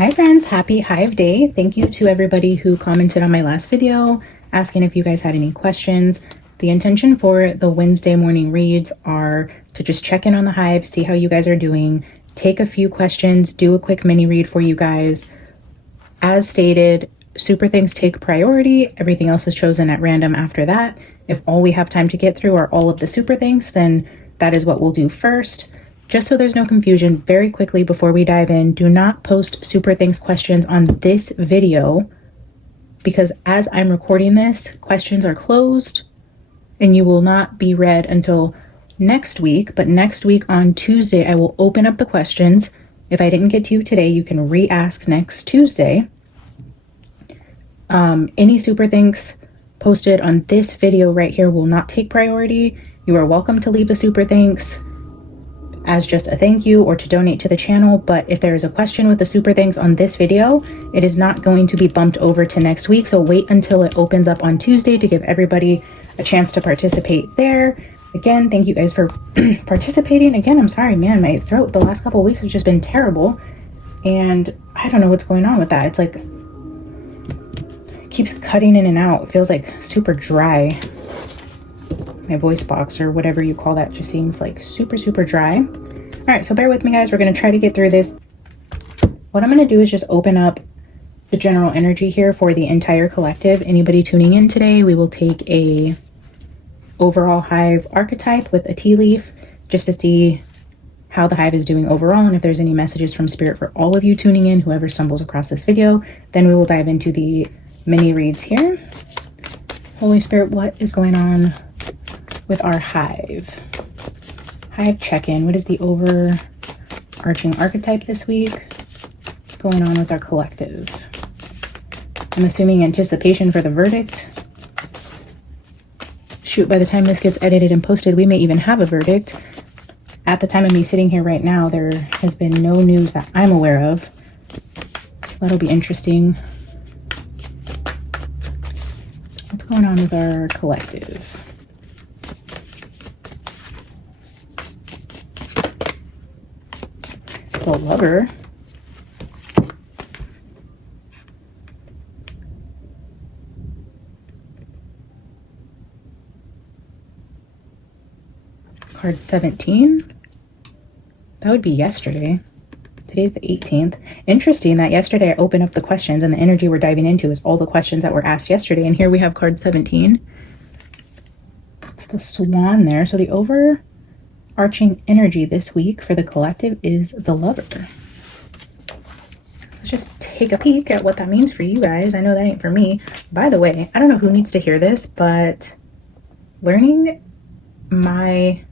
Hi friends, happy Hive Day. Thank you to everybody who commented on my last video asking if you guys had any questions. The intention for the Wednesday morning reads are to just check in on the Hive, see how you guys are doing, take a few questions, do a quick mini read for you guys. As stated, super things take priority. Everything else is chosen at random after that. If all we have time to get through are all of the super things, then that is what we'll do first. Just so there's no confusion, very quickly before we dive in, do not post super things questions on this video because as I'm recording this, questions are closed and you will not be read until next week. But next week on Tuesday, I will open up the questions. If I didn't get to you today, you can re-ask next Tuesday. Any super thanks posted on this video right here will not take priority. You are welcome to leave a super thanks as just a thank you or to donate to the channel, but if there is a question with the super thanks on this video, it is not going to be bumped over to next week. So wait until it opens up on Tuesday to give everybody a chance to participate there. Again, thank you guys for participating. Again, I'm sorry, man, my throat the last couple of weeks has just been terrible and I don't know what's going on with that. It's like it keeps cutting in and out. It feels like super dry. My voice box or whatever you call that just seems like super dry. All right, so bear with me guys, we're going to try to get through this. What I'm going to do is just open up the general energy here for the entire collective. Anybody tuning in today, we will take a overall Hive archetype with a tea leaf just to see how the Hive is doing overall and if there's any messages from spirit for all of you tuning in, whoever stumbles across this video. Then we will dive into the mini reads here. Holy Spirit, what is going on with our Hive check-in? What is the overarching archetype this week? What's going on with our collective? I'm assuming anticipation for the verdict. Shoot, by the time this gets edited and posted, we may even have a verdict. At the time of me sitting here right now, there has been no news that I'm aware of. So that'll be interesting. What's going on with our collective? The Lover. Card 17. That would be yesterday. Today's the 18th. Interesting that yesterday I opened up the questions and the energy we're diving into is all the questions that were asked yesterday. And here we have card 17. It's the Swan there. So the overarching energy this week for the collective is the Lover. Let's just take a peek at what that means for you guys. I know that ain't for me. By the way, I don't know who needs to hear this, but learning my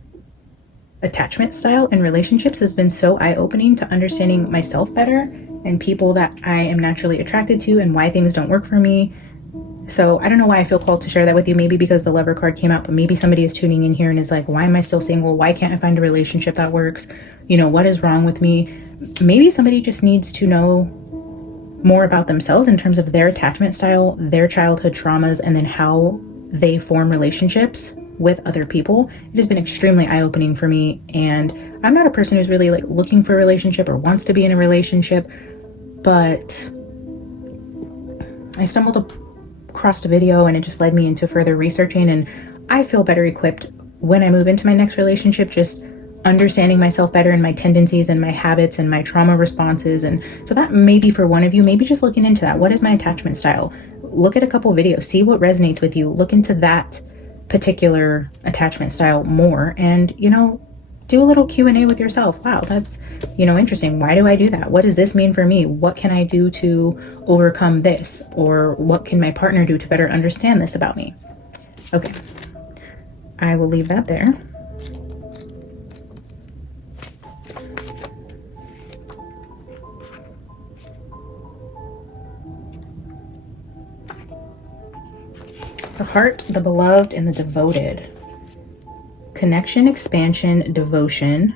attachment style in relationships has been so eye-opening to understanding myself better and people that I am naturally attracted to and why things don't work for me. So I don't know why I feel called to share that with you. Maybe because the Lover card came out, but maybe somebody is tuning in here and is like, why am I still single? Why can't I find a relationship that works? You know, what is wrong with me? Maybe somebody just needs to know more about themselves in terms of their attachment style, their childhood traumas, and then how they form relationships with other people. It has been extremely eye-opening for me, and I'm not a person who's really like looking for a relationship or wants to be in a relationship, but I stumbled across a video and it just led me into further researching, and I feel better equipped when I move into my next relationship, just understanding myself better and my tendencies and my habits and my trauma responses. And so that may be for one of you, maybe just looking into that. What is my attachment style? Look at a couple videos, see what resonates with you, look into that particular attachment style more, and you know, do a little Q&A with yourself. Wow, that's, you know, interesting. Why do I do that? What does this mean for me? What can I do to overcome this? Or what can my partner do to better understand this about me? Okay, I will leave that there. The Heart, the Beloved, and the Devoted. Connection, expansion, devotion.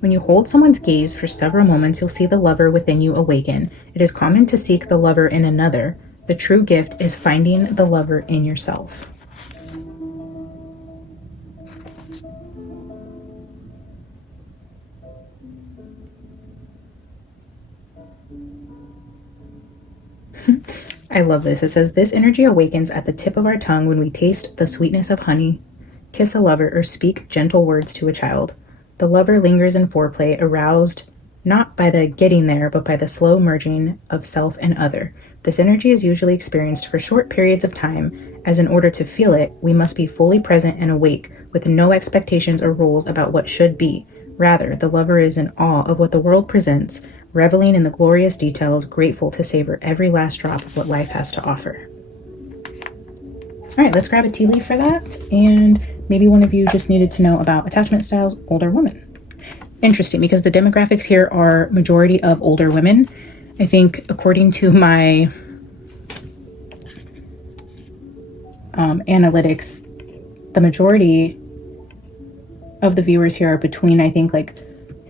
When you hold someone's gaze for several moments, you'll see the lover within you awaken. It is common to seek the lover in another. The true gift is finding the lover in yourself. I love this. It says, this energy awakens at the tip of our tongue when we taste the sweetness of honey, kiss a lover, or speak gentle words to a child. The lover lingers in foreplay, aroused not by the getting there, but by the slow merging of self and other. This energy is usually experienced for short periods of time, as in order to feel it, we must be fully present and awake, with no expectations or rules about what should be. Rather, the lover is in awe of what the world presents, reveling in the glorious details, grateful to savor every last drop of what life has to offer. All right, let's grab a tea leaf for that. And maybe one of you just needed to know about attachment styles, older woman. Interesting, because the demographics here are majority of older women. I think according to my analytics, the majority of the viewers here are between, I think, like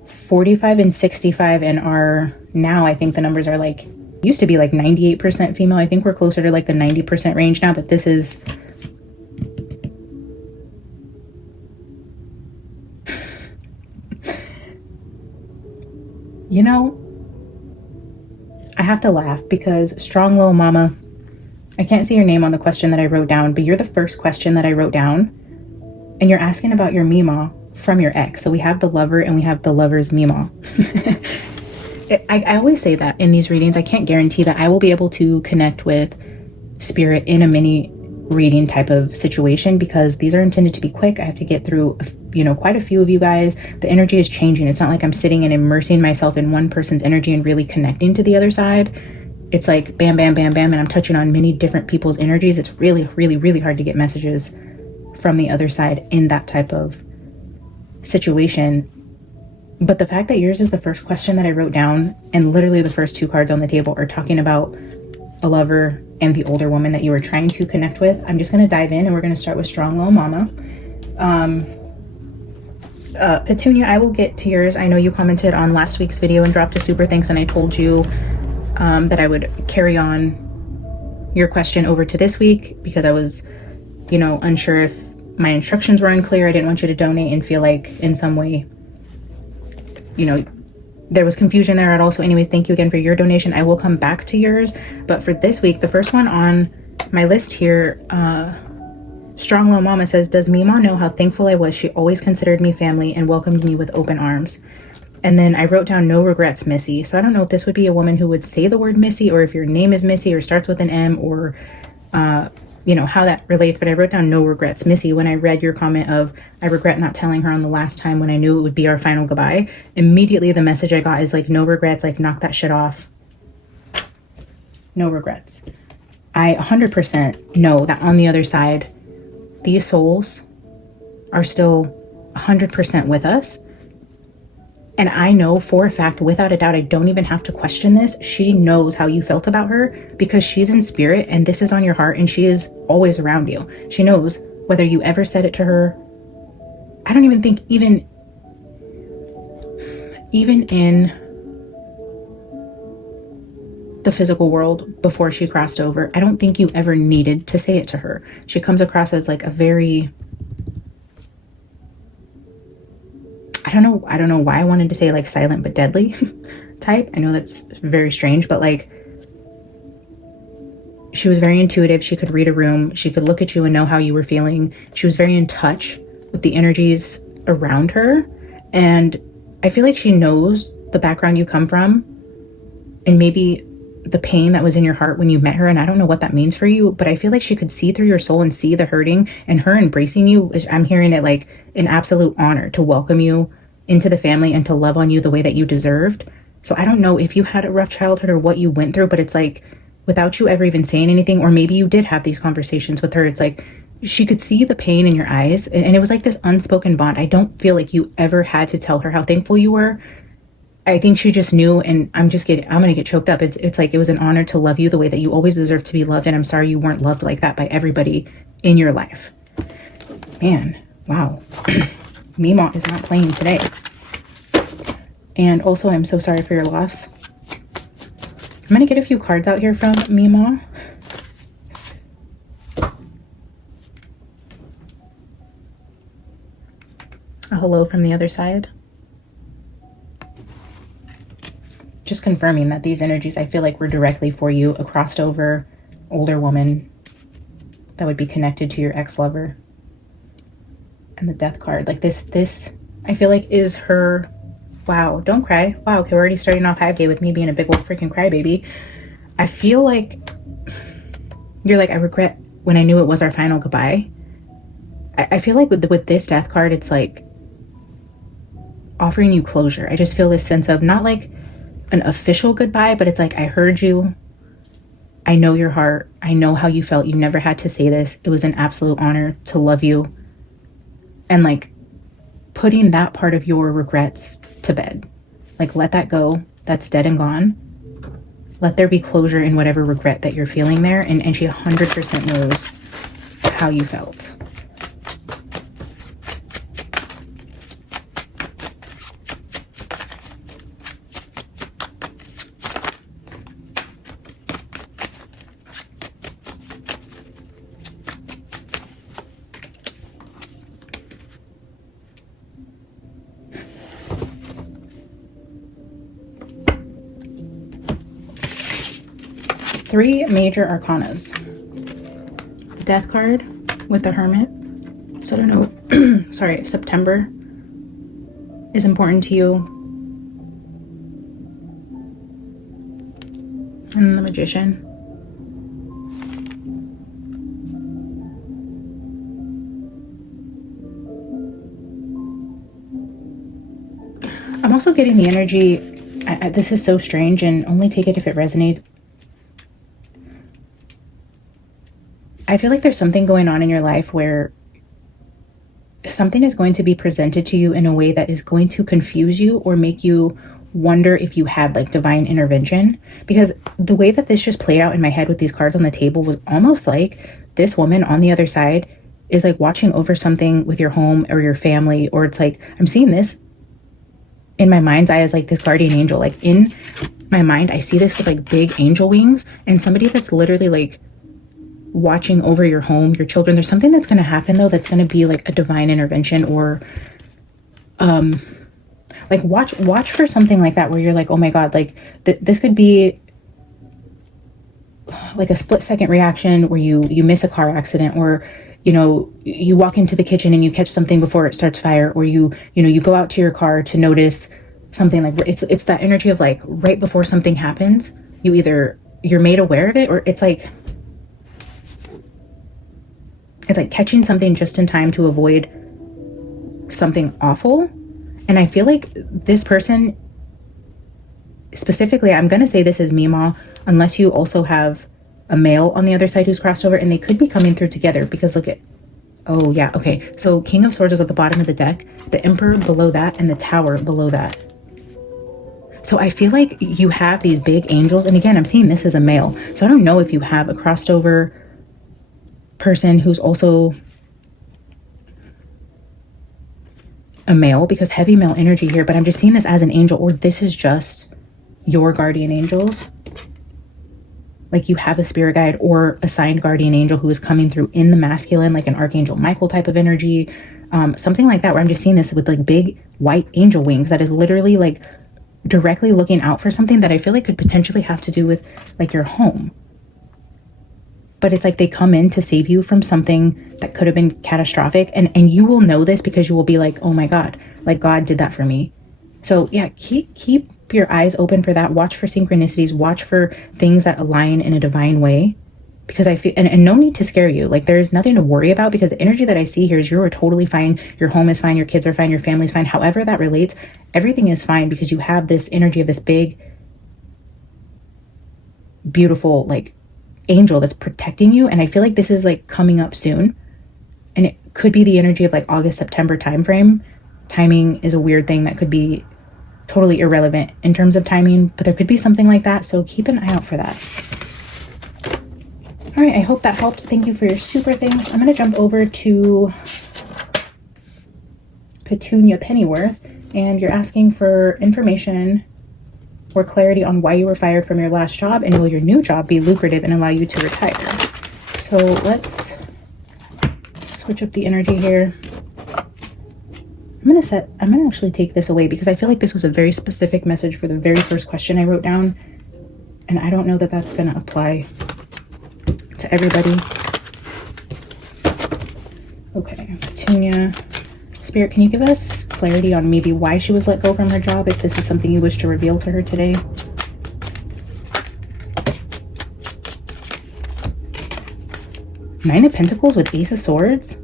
45 and 65, and are now, I think the numbers are like, used to be like 98% female. I think we're closer to like the 90% range now, but this is you know, I have to laugh because strong little mama, I can't see your name on the question that I wrote down, but you're the first question that I wrote down, and you're asking about your Mima from your ex. So we have the lover and we have the lover's Mima. I always say that in these readings, I can't guarantee that I will be able to connect with spirit in a mini reading type of situation, because these are intended to be quick. I have to get through, quite a few of you guys. The energy is changing. It's not like I'm sitting and immersing myself in one person's energy and really connecting to the other side. It's like bam, bam, bam, bam, and I'm touching on many different people's energies. It's really, really, really hard to get messages from the other side in that type of situation. But the fact that yours is the first question that I wrote down, and literally the first two cards on the table are talking about a lover and the older woman that you were trying to connect with, I'm just going to dive in, and we're going to start with strong little mama. Patunia, I will get to yours. I know you commented on last week's video and dropped a super thanks, and I told you that I would carry on your question over to this week because I was, unsure if my instructions were unclear. I didn't want you to donate and feel like in some way, there was confusion there at all. So anyways, thank you again for your donation. I will come back to yours. But for this week, the first one on my list here, Strong Little Mama says, does Mima know how thankful I was? She always considered me family and welcomed me with open arms. And then I wrote down no regrets, Missy. So I don't know if this would be a woman who would say the word Missy, or if your name is Missy or starts with an M, or how that relates. But I wrote down no regrets, Missy, when I read your comment of, I regret not telling her on the last time when I knew it would be our final goodbye. Immediately the message I got is like, no regrets, like knock that shit off. No regrets. I 100% know that on the other side, these souls are still 100% with us. And I know for a fact, without a doubt, I don't even have to question this. She knows how you felt about her because she's in spirit and this is on your heart, and she is always around you. She knows whether you ever said it to her. I don't even think even in the physical world before she crossed over, I don't think you ever needed to say it to her. She comes across as like a very, I don't know why I wanted to say like silent but deadly type. I know that's very strange, but like she was very intuitive. She could read a room. She could look at you and know how you were feeling. She was very in touch with the energies around her. And I feel like she knows the background you come from and maybe the pain that was in your heart when you met her. And I don't know what that means for you, but I feel like she could see through your soul and see the hurting, and her embracing you, I'm hearing it like an absolute honor to welcome you into the family and to love on you the way that you deserved. So I don't know if you had a rough childhood or what you went through, but it's like without you ever even saying anything, or maybe you did have these conversations with her, it's like she could see the pain in your eyes, and it was like this unspoken bond. I don't feel like you ever had to tell her how thankful you were. I think she just knew, and I'm gonna get choked up. It's like it was an honor to love you the way that you always deserve to be loved, and I'm sorry you weren't loved like that by everybody in your life. Man, wow. Mima is not playing today. And also, I'm so sorry for your loss. I'm gonna get a few cards out here from Mima. A hello from the other side. Just confirming that these energies, I feel like, were directly for you, a crossed over older woman that would be connected to your ex-lover. And the death card, like this I feel like is her. Wow, don't cry. Wow, okay, we're already starting off Hive Day with me being a big old freaking crybaby. I feel like you're like, I regret when I knew it was our final goodbye. I feel like with this death card, it's like offering you closure. I just feel this sense of not like an official goodbye, but it's like, I heard you. I know your heart. I know how you felt. You never had to say this. It was an absolute honor to love you. And like putting that part of your regrets to bed. Like, let that go. That's dead and gone. Let there be closure in whatever regret that you're feeling there. And she 100% knows how you felt. Three major arcanas. The death card with the hermit. So I don't know, sorry, if September is important to you. And the magician. I'm also getting the energy, this is so strange, and only take it if it resonates. I feel like there's something going on in your life where something is going to be presented to you in a way that is going to confuse you or make you wonder if you had like divine intervention. Because the way that this just played out in my head with these cards on the table was almost like this woman on the other side is like watching over something with your home or your family, or it's like, I'm seeing this in my mind's eye as like this guardian angel. Like in my mind, I see this with like big angel wings and somebody that's literally like watching over your home, your children. There's something that's going to happen though that's going to be like a divine intervention, or like watch for something like that where you're like, oh my god, like this could be like a split-second reaction where you miss a car accident, or you know, you walk into the kitchen and you catch something before it starts fire, or you go out to your car to notice something. Like it's that energy of like right before something happens, you're made aware of it, or it's like catching something just in time to avoid something awful. And I feel like this person specifically, I'm going to say this is Mima, unless you also have a male on the other side who's crossed over, and they could be coming through together because look at, oh yeah, okay. So King of Swords is at the bottom of the deck, the Emperor below that, and the Tower below that. So I feel like you have these big angels. And again, I'm seeing this as a male. So I don't know if you have a crossed over person who's also a male, because heavy male energy here, but I'm just seeing this as an angel, or this is just your guardian angels. Like you have a spirit guide or assigned guardian angel who is coming through in the masculine, like an Archangel Michael type of energy, something like that, where I'm just seeing this with like big white angel wings that is literally like directly looking out for something that I feel like could potentially have to do with like your home. But it's like they come in to save you from something that could have been catastrophic. And you will know this because you will be like, oh my God, like God did that for me. So yeah, keep your eyes open for that. Watch for synchronicities, watch for things that align in a divine way. Because I feel, and no need to scare you. Like there's nothing to worry about, because the energy that I see here is you're totally fine. Your home is fine. Your kids are fine. Your family's fine. However that relates, everything is fine because you have this energy of this big, beautiful, like angel that's protecting you. And I feel like this is like coming up soon, and it could be the energy of like August, September time frame. Timing is a weird thing that could be totally irrelevant in terms of timing, but there could be something like that. So keep an eye out for that. All right, I hope that helped. Thank you for your super things. I'm going to jump over to Patunia Pennyworth, and you're asking for information or clarity on why you were fired from your last job, and will your new job be lucrative and allow you to retire? So let's switch up the energy here. I'm gonna actually take this away because I feel like this was a very specific message for the very first question I wrote down, and I don't know that that's gonna apply everybody. Okay, Patunia. Spirit, can you give us clarity on maybe why she was let go from her job, if this is something you wish to reveal to her today? Nine of Pentacles with Ace of Swords.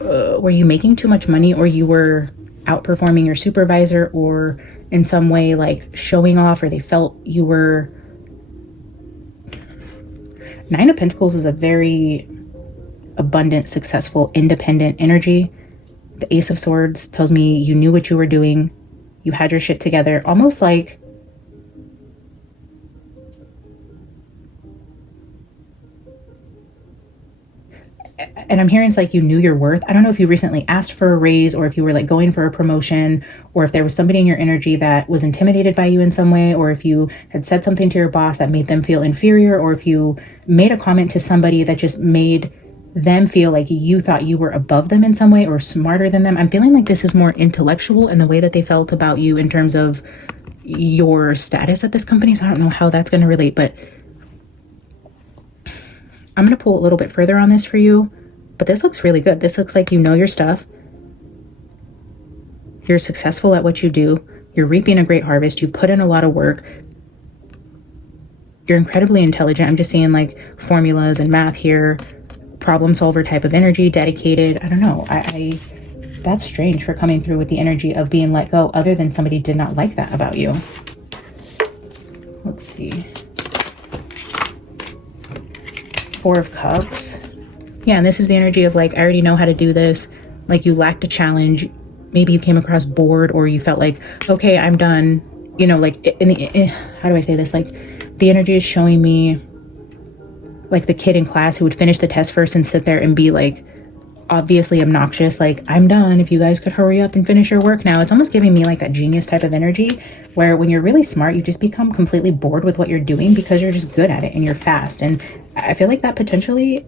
Were you making too much money, or you were outperforming your supervisor, or in some way like showing off, or they felt you were... Nine of Pentacles is a very abundant, successful, independent energy. The Ace of Swords tells me you knew what you were doing. You had your shit together. Almost like... And I'm hearing it's like you knew your worth. I don't know if you recently asked for a raise, or if you were like going for a promotion, or if there was somebody in your energy that was intimidated by you in some way, or if you had said something to your boss that made them feel inferior, or if you made a comment to somebody that just made them feel like you thought you were above them in some way or smarter than them. I'm feeling like this is more intellectual in the way that they felt about you in terms of your status at this company. So I don't know how that's going to relate, but I'm going to pull a little bit further on this for you. But this looks really good. This looks like you know your stuff. You're successful at what you do. You're reaping a great harvest. You put in a lot of work. You're incredibly intelligent. I'm just seeing like formulas and math here. Problem solver type of energy, dedicated. I don't know. That's strange for coming through with the energy of being let go, other than somebody did not like that about you. Let's see. Four of Cups. Yeah, and this is the energy of like, I already know how to do this. Like you lacked a challenge. Maybe you came across bored, or you felt like, okay, I'm done. You know, like how do I say this? Like the energy is showing me like the kid in class who would finish the test first and sit there and be like obviously obnoxious. Like, I'm done. If you guys could hurry up and finish your work now. It's almost giving me like that genius type of energy where when you're really smart, you just become completely bored with what you're doing because you're just good at it and you're fast. And I feel like that potentially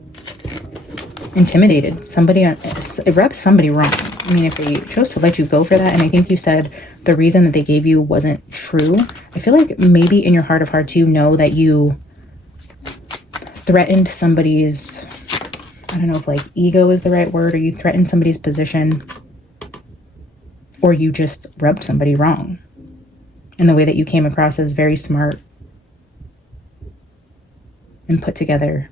intimidated somebody. It rubbed somebody wrong. I mean, if they chose to let you go for that, and I think you said the reason that they gave you wasn't true, I feel like maybe in your heart of hearts you know that you threatened somebody's, I don't know if like ego is the right word, or you threatened somebody's position, or you just rubbed somebody wrong in the way that you came across as very smart and put together.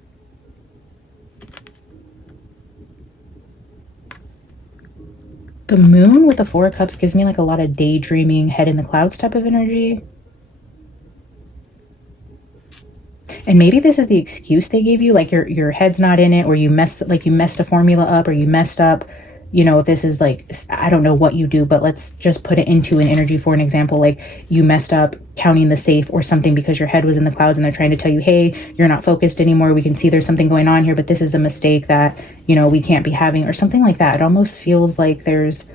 The moon with the Four of Cups gives me like a lot of daydreaming, head in the clouds type of energy. And maybe this is the excuse they gave you, like your head's not in it, or you messed a formula up, or you messed up, you know, if this is like, I don't know what you do, but let's just put it into an energy for an example, like you messed up counting the safe or something because your head was in the clouds and they're trying to tell you, hey, you're not focused anymore. We can see there's something going on here, but this is a mistake that, you know, we can't be having, or something like that. It almost feels like there's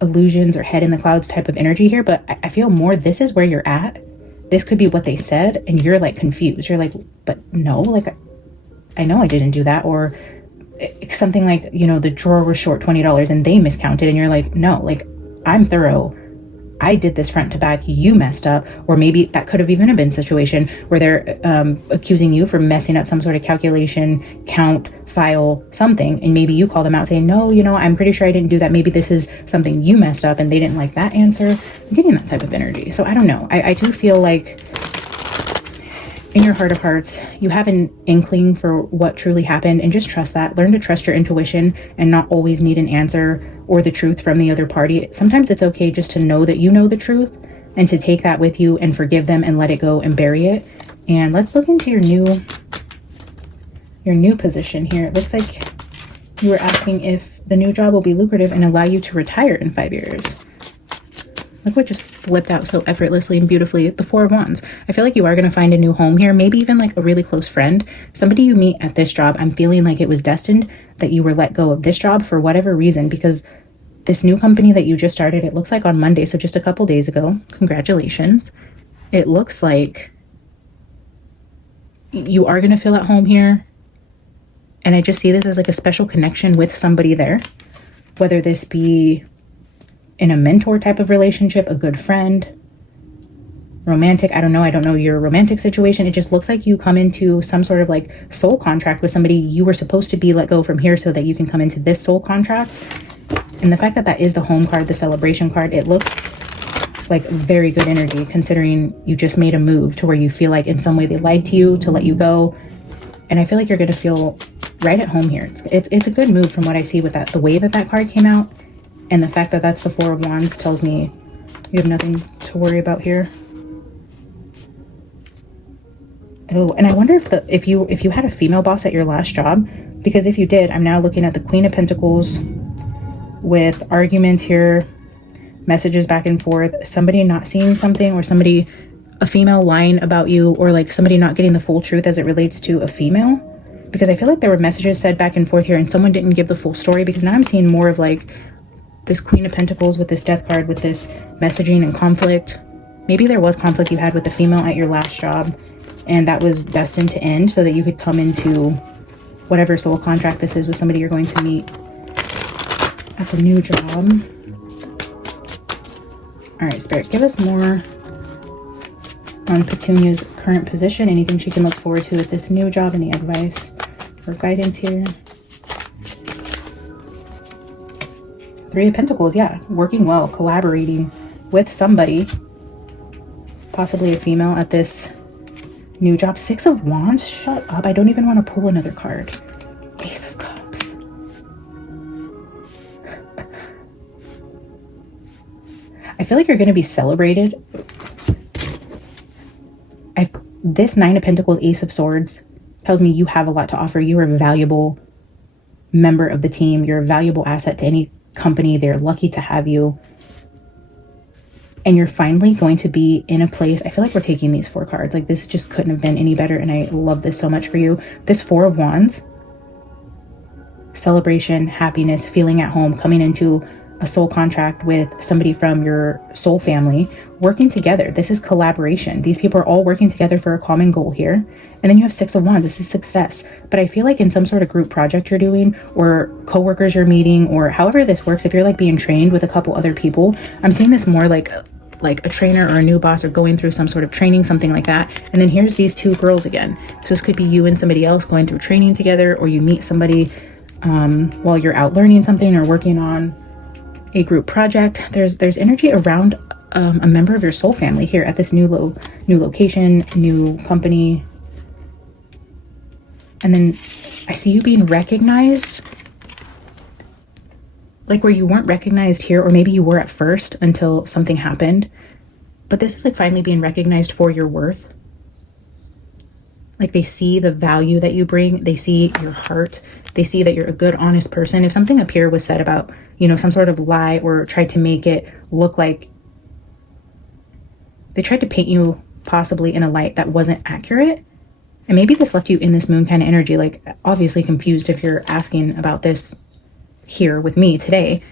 illusions or head in the clouds type of energy here, but I feel more this is where you're at. This could be what they said and you're like confused. You're like, but no, like I know I didn't do that. Or something like, you know, the drawer was short $20 and they miscounted, and you're like, no, like I'm thorough. I did this front to back, you messed up. Or maybe that could have even been a situation where they're accusing you for messing up some sort of calculation, count, file, something. And maybe you call them out saying, no, you know, I'm pretty sure I didn't do that. Maybe this is something you messed up and they didn't like that answer. I'm getting that type of energy. So I don't know. I do feel like in your heart of hearts, you have an inkling for what truly happened, and just trust that. Learn to trust your intuition and not always need an answer or the truth from the other party. Sometimes it's okay just to know that you know the truth and to take that with you and forgive them and let it go and bury it. And let's look into your new position here. It looks like you were asking if the new job will be lucrative and allow you to retire in 5 years. Look what just flipped out so effortlessly and beautifully. The Four of Wands. I feel like you are going to find a new home here. Maybe even like a really close friend. Somebody you meet at this job. I'm feeling like it was destined that you were let go of this job for whatever reason. Because this new company that you just started, it looks like on Monday. So just a couple days ago. Congratulations. It looks like you are going to feel at home here. And I just see this as like a special connection with somebody there. Whether this be in a mentor type of relationship, a good friend, romantic. I don't know your romantic situation. It just looks like you come into some sort of like soul contract with somebody. You were supposed to be let go from here so that you can come into this soul contract. And the fact that that is the home card, the celebration card, it looks like very good energy considering you just made a move to where you feel like in some way they lied to you to let you go. And I feel like you're going to feel right at home here. It's a good move from what I see with that, the way that that card came out, and the fact that that's the Four of Wands tells me you have nothing to worry about here. Oh, and I wonder if you had a female boss at your last job, because if you did, I'm now looking at the Queen of Pentacles with arguments here, messages back and forth, somebody not seeing something, or somebody, a female lying about you, or like somebody not getting the full truth as it relates to a female. Because I feel like there were messages said back and forth here and someone didn't give the full story, because now I'm seeing more of like this Queen of Pentacles with this Death card, with this messaging and conflict. Maybe there was conflict you had with the female at your last job and that was destined to end so that you could come into whatever soul contract this is with somebody you're going to meet at the new job. All right, Spirit, give us more on Petunia's current position, anything she can look forward to with this new job, any advice or guidance here. Three of Pentacles, yeah, working well, collaborating with somebody, possibly a female at this new job. Six of Wands, shut up, I don't even want to pull another card. Ace of Cups. I feel like you're going to be celebrated. This Nine of Pentacles, Ace of Swords tells me you have a lot to offer. You're a valuable member of the team. You're a valuable asset to any company. They're lucky to have you. And you're finally going to be in a place. I feel like we're taking these four cards. Like this just couldn't have been any better. And I love this so much for you. This Four of Wands, celebration, happiness, feeling at home, coming into a soul contract with somebody from your soul family, working together. This is collaboration. These people are all working together for a common goal here. And then you have Six of Wands. This is success. But I feel like in some sort of group project you're doing, or coworkers you're meeting, or however this works, if you're like being trained with a couple other people, I'm seeing this more like a trainer or a new boss, or going through some sort of training, something like that. And then here's these two girls again. So this could be you and somebody else going through training together, or you meet somebody while you're out learning something or working on a group project. There's energy around a member of your soul family here at this new location, new company. And then I see you being recognized, like where you weren't recognized here, or maybe you were at first until something happened, but this is like finally being recognized for your worth. Like they see the value that you bring, they see your heart, they see that you're a good, honest person. If something up here was said about, you know, some sort of lie, or tried to make it look like they tried to paint you possibly in a light that wasn't accurate, and maybe this left you in this moon kind of energy, like obviously confused if you're asking about this here with me today.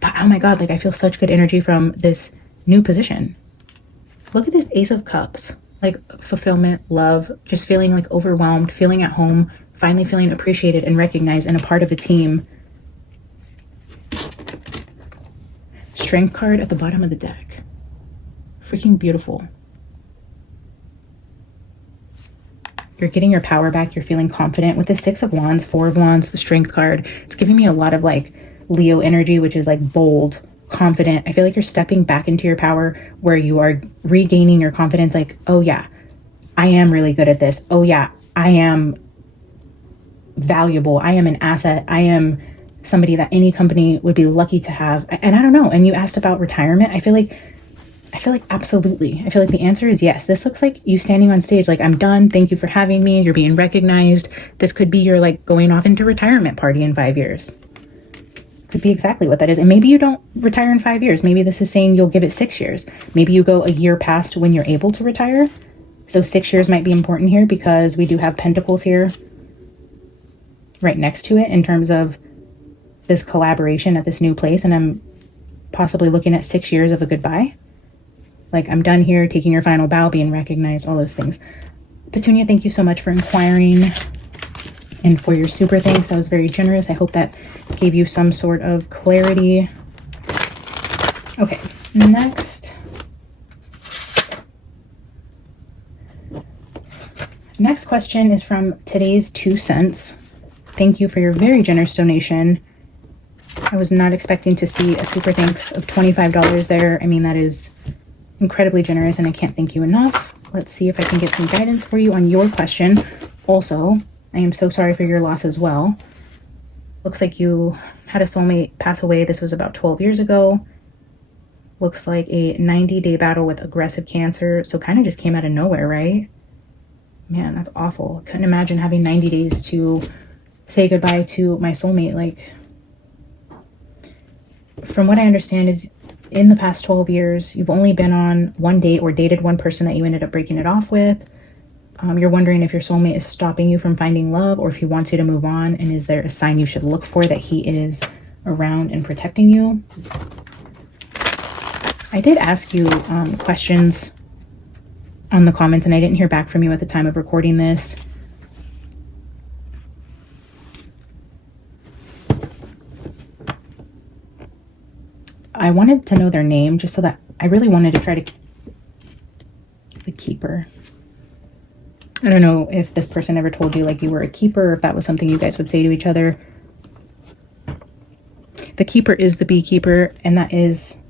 But oh my God, like I feel such good energy from this new position. Look at this Ace of Cups, like fulfillment, love, just feeling like overwhelmed, feeling at home, finally feeling appreciated and recognized and a part of a team. Strength card at the bottom of the deck. Freaking beautiful. You're getting your power back. You're feeling confident with the Six of Wands, Four of Wands, the Strength card. It's giving me a lot of like Leo energy, which is like bold, confident. I feel like you're stepping back into your power, where you are regaining your confidence. Like, oh yeah, I am really good at this. Oh yeah, I am valuable. I am an asset. I am somebody that any company would be lucky to have. And I don't know. And you asked about retirement. I feel like absolutely. I feel like the answer is yes. This looks like you standing on stage, like, I'm done. Thank you for having me. You're being recognized. This could be your like going off into retirement party in 5 years. Could be exactly what that is. And maybe you don't retire in 5 years. Maybe this is saying you'll give it 6 years. Maybe you go a year past when you're able to retire. So 6 years might be important here, because we do have Pentacles here right next to it in terms of this collaboration at this new place. And I'm possibly looking at 6 years of a goodbye. Like, I'm done here, taking your final bow, being recognized, all those things. Petunia, thank you so much for inquiring and for your super thanks. That was very generous. I hope that gave you some sort of clarity. Okay, next. Next question is from Today's 2 Cents. Thank you for your very generous donation. I was not expecting to see a super thanks of $25 there. I mean, that is incredibly generous and I can't thank you enough. Let's see if I can get some guidance for you on your question. Also, I am so sorry for your loss as well. Looks like you had a soulmate pass away. This was about 12 years ago. Looks like a 90-day battle with aggressive cancer. So kind of just came out of nowhere, right? Man, that's awful. Couldn't imagine having 90 days to say goodbye to my soulmate. Like, from what I understand is in the past 12 years, you've only been on one date or dated one person that you ended up breaking it off with. You're wondering if your soulmate is stopping you from finding love or if he wants you to move on, and is there a sign you should look for that he is around and protecting you? I did ask you questions on the comments and I didn't hear back from you at the time of recording this. I wanted to know their name just so that I really wanted to try to the keeper. I don't know if this person ever told you like you were a keeper or if that was something you guys would say to each other. The keeper is the beekeeper and that is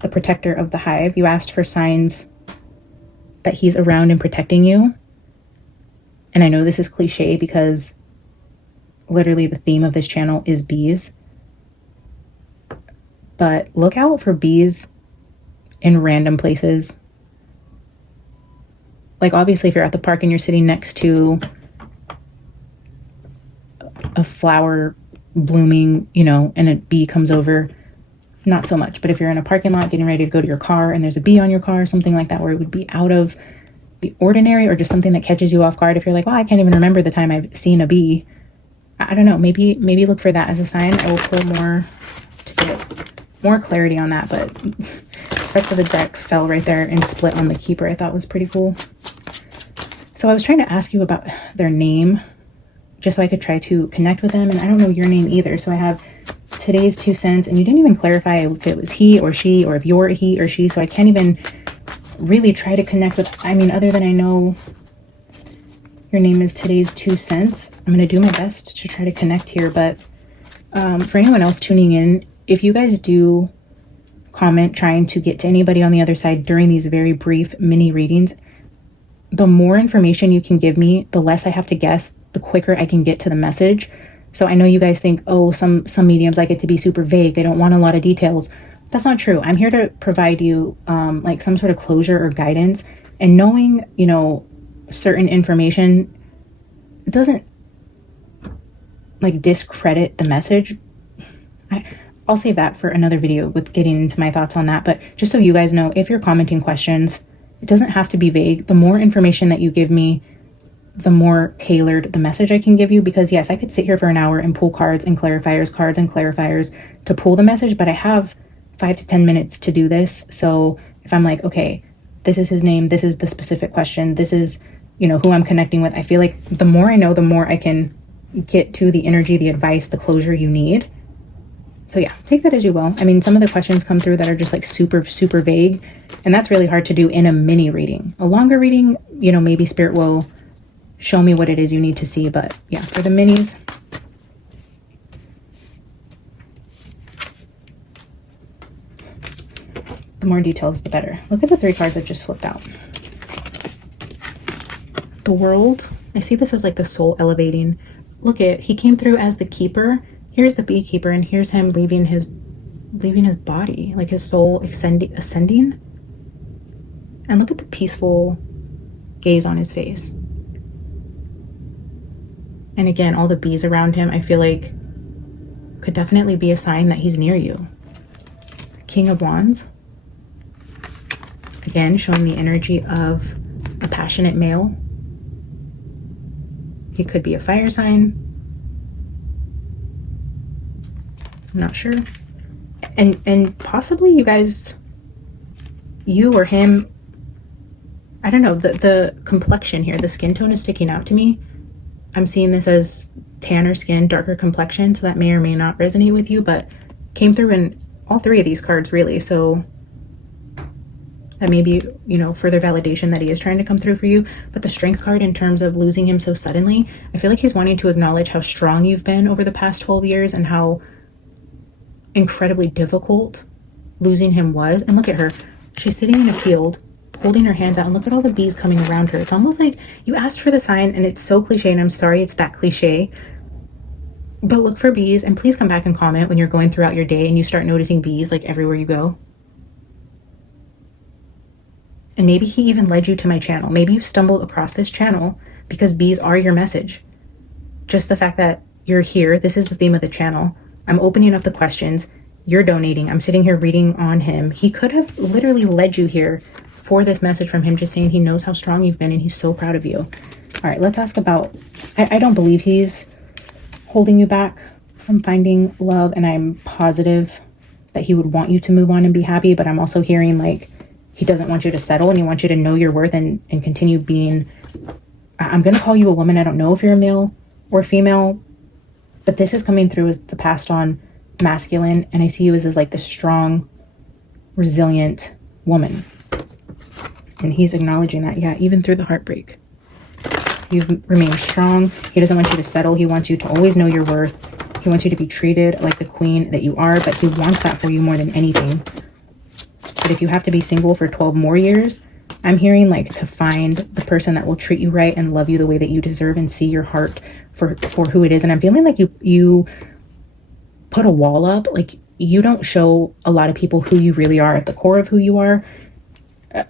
the protector of the hive. You asked for signs that he's around and protecting you. And I know this is cliche because literally the theme of this channel is bees. But look out for bees in random places. Like obviously if you're at the park and you're sitting next to a flower blooming, you know, and a bee comes over, not so much. But if you're in a parking lot getting ready to go to your car and there's a bee on your car, something like that where it would be out of the ordinary or just something that catches you off guard. If you're like, well, I can't even remember the time I've seen a bee. I don't know, maybe look for that as a sign. I will pull more to get more clarity on that, but the rest of the deck fell right there and split on the keeper. I thought was pretty cool. So I was trying to ask you about their name just so I could try to connect with them, and I don't know your name either. So I have Today's 2 Cents, and you didn't even clarify if it was he or she or if you're a he or she, so I can't even really try to connect with, I mean, other than I know your name is Today's 2 Cents. I'm going to do my best to try to connect here, but for anyone else tuning in, if you guys do comment trying to get to anybody on the other side during these very brief mini readings, the more information you can give me, the less I have to guess, the quicker I can get to the message. So I know you guys think, oh, some mediums like it to be super vague. They don't want a lot of details. That's not true. I'm here to provide you like some sort of closure or guidance, and knowing, you know, certain information doesn't like discredit the message. I'll save that for another video with getting into my thoughts on that. But just so you guys know, if you're commenting questions, it doesn't have to be vague. The more information that you give me, the more tailored the message I can give you. Because yes, I could sit here for an hour and pull cards and clarifiers to pull the message, but I have 5 to 10 minutes to do this. So if I'm like, okay, this is his name, this is the specific question, this is, you know, who I'm connecting with, I feel like the more I know, the more I can get to the energy, the advice, the closure you need. So yeah, take that as you will. I mean, some of the questions come through that are just like super vague, and that's really hard to do in a mini reading. A longer reading, you know, maybe Spirit will show me what it is you need to see. But yeah, for the minis, the more details, the better. Look at the 3 cards that just flipped out. The World. I see this as like the soul elevating. Look at, he came through as the keeper. Here's the beekeeper, and here's him leaving his body, like his soul ascending. And look at the peaceful gaze on his face. And again, all the bees around him, I feel like could definitely be a sign that he's near you. King of Wands. Again, showing the energy of a passionate male. He could be a fire sign. I'm not sure. And possibly you guys, you or him, I don't know, the complexion here, the skin tone is sticking out to me. I'm seeing this as tanner skin, darker complexion, so that may or may not resonate with you, but came through in all 3 of these cards really. So that may be, you know, further validation that he is trying to come through for you. But the Strength card, in terms of losing him so suddenly, I feel like he's wanting to acknowledge how strong you've been over the past 12 years and how incredibly difficult losing him was. And look at her. She's sitting in a field holding her hands out, and look at all the bees coming around her. It's almost like you asked for the sign, and it's so cliche, and I'm sorry it's that cliche, but look for bees. And please come back and comment when you're going throughout your day and you start noticing bees like everywhere you go. And maybe he even led you to my channel. Maybe you stumbled across this channel because bees are your message. Just the fact that you're here, this is the theme of the channel. I'm opening up the questions, you're donating, I'm sitting here reading on him. He could have literally led you here for this message from him, just saying he knows how strong you've been and he's so proud of you. All right, let's ask about, I don't believe he's holding you back from finding love, and I'm positive that he would want you to move on and be happy, but I'm also hearing like he doesn't want you to settle, and he wants you to know your worth and continue being, I'm going to call you a woman. I don't know if you're a male or female, but this is coming through as the passed on masculine, and I see you as like the strong, resilient woman. And he's acknowledging that, yeah, even through the heartbreak. You've remained strong. He doesn't want you to settle. He wants you to always know your worth. He wants you to be treated like the queen that you are, but he wants that for you more than anything. But if you have to be single for 12 more years, I'm hearing like to find the person that will treat you right and love you the way that you deserve and see your heart for who it is. And I'm feeling like you put a wall up. Like you don't show a lot of people who you really are at the core of who you are.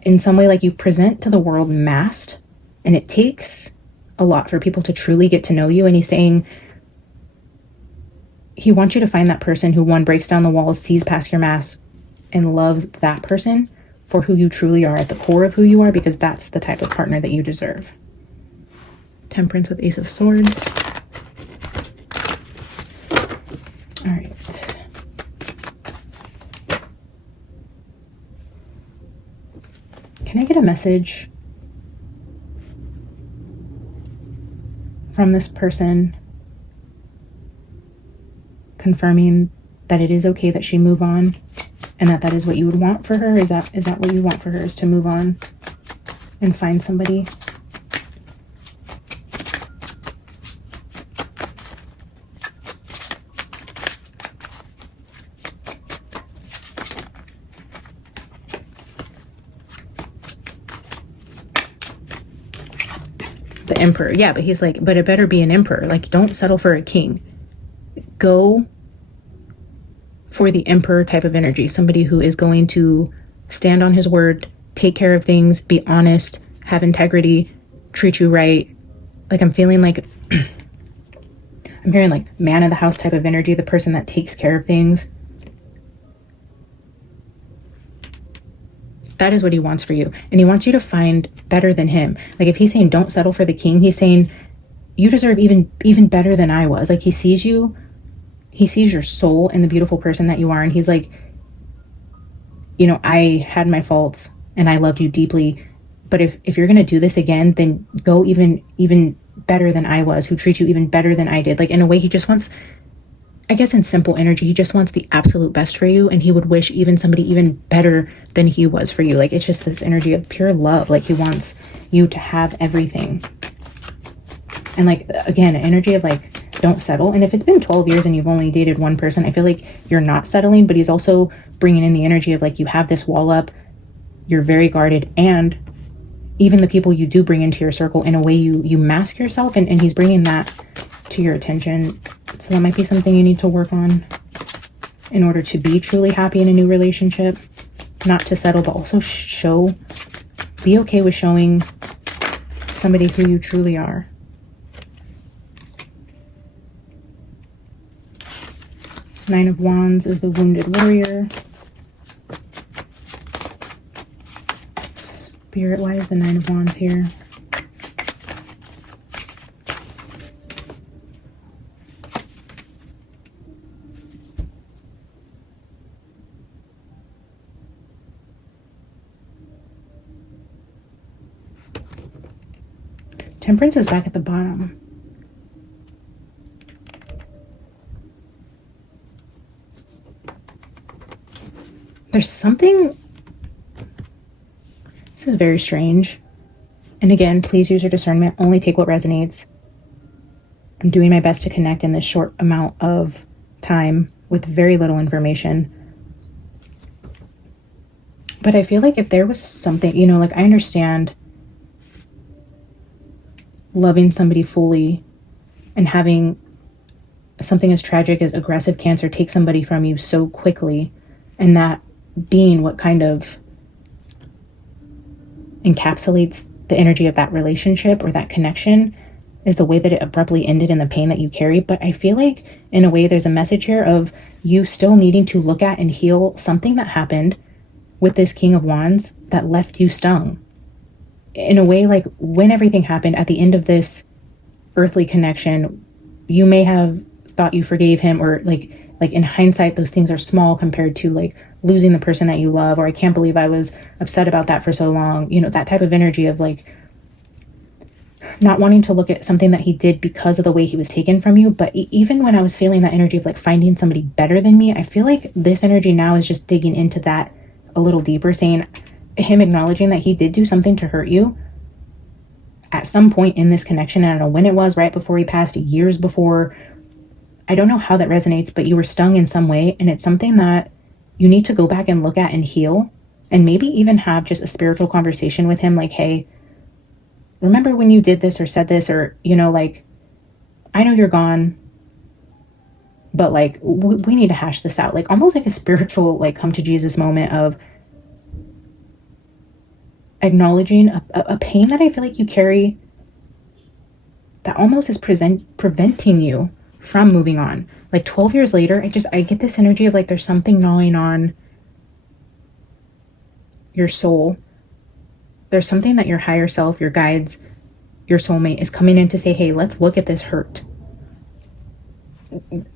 In some way, like you present to the world masked, and it takes a lot for people to truly get to know you. And he's saying he wants you to find that person who, one, breaks down the walls, sees past your mask, and loves that person for who you truly are at the core of who you are, because that's the type of partner that you deserve. Temperance with Ace of Swords. All right. Can I get a message from this person confirming that it is okay that she move on, and that is what you would want for her? Is that what you want for her, is to move on and find somebody? The Emperor. Yeah, but he's like, but it better be an emperor. Like, don't settle for a king. Go for the emperor type of energy. Somebody who is going to stand on his word, take care of things, be honest, have integrity, treat you right. Like, I'm feeling like I'm hearing like man of the house type of energy, the person that takes care of things. That is what he wants for you. And he wants you to find better than him. Like if he's saying don't settle for the king, he's saying you deserve even better than I was. Like he sees you, he sees your soul and the beautiful person that you are. And he's like, you know, I had my faults and I loved you deeply. But if you're going to do this again, then go even better than I was, who treats you even better than I did. Like in a way, he just wants, I guess in simple energy, he just wants the absolute best for you, and he would wish even somebody even better than he was for you. Like it's just this energy of pure love. Like he wants you to have everything. And like, again, energy of like, don't settle. And if it's been 12 years and you've only dated one person, I feel like you're not settling, but he's also bringing in the energy of like, you have this wall up, you're very guarded, and even the people you do bring into your circle, in a way you mask yourself, and he's bringing that to your attention. So that might be something you need to work on in order to be truly happy in a new relationship. Not to settle, but also be okay with showing somebody who you truly are. Nine of Wands is the wounded warrior. Spirit, why is the Nine of Wands here? Temperance is back at the bottom. There's something This is very strange. And again, please use your discernment. Only take what resonates. I'm doing my best to connect in this short amount of time with very little information. But I feel like if there was something, you know, like I understand loving somebody fully and having something as tragic as aggressive cancer take somebody from you so quickly, and that being what kind of encapsulates the energy of that relationship or that connection is the way that it abruptly ended and the pain that you carry. But I feel like in a way there's a message here of you still needing to look at and heal something that happened with this King of Wands that left you stung. In a way, like when everything happened at the end of this earthly connection, you may have thought you forgave him, or like in hindsight those things are small compared to like losing the person that you love, or I can't believe I was upset about that for so long, you know, that type of energy of like not wanting to look at something that he did because of the way he was taken from you. But even when I was feeling that energy of like finding somebody better than me, I feel like this energy now is just digging into that a little deeper, saying him acknowledging that he did do something to hurt you at some point in this connection. I don't know when it was, right before he passed, years before. I don't know how that resonates, but you were stung in some way, and it's something that you need to go back and look at and heal, and maybe even have just a spiritual conversation with him, like, hey, remember when you did this or said this, or, you know, like, I know you're gone, but like we need to hash this out, like almost like a spiritual like come to Jesus moment of acknowledging a pain that I feel like you carry that almost is preventing you from moving on. Like 12 years later, I get this energy of like there's something gnawing on your soul. There's something that your higher self, your guides, your soulmate is coming in to say, hey, let's look at this hurt.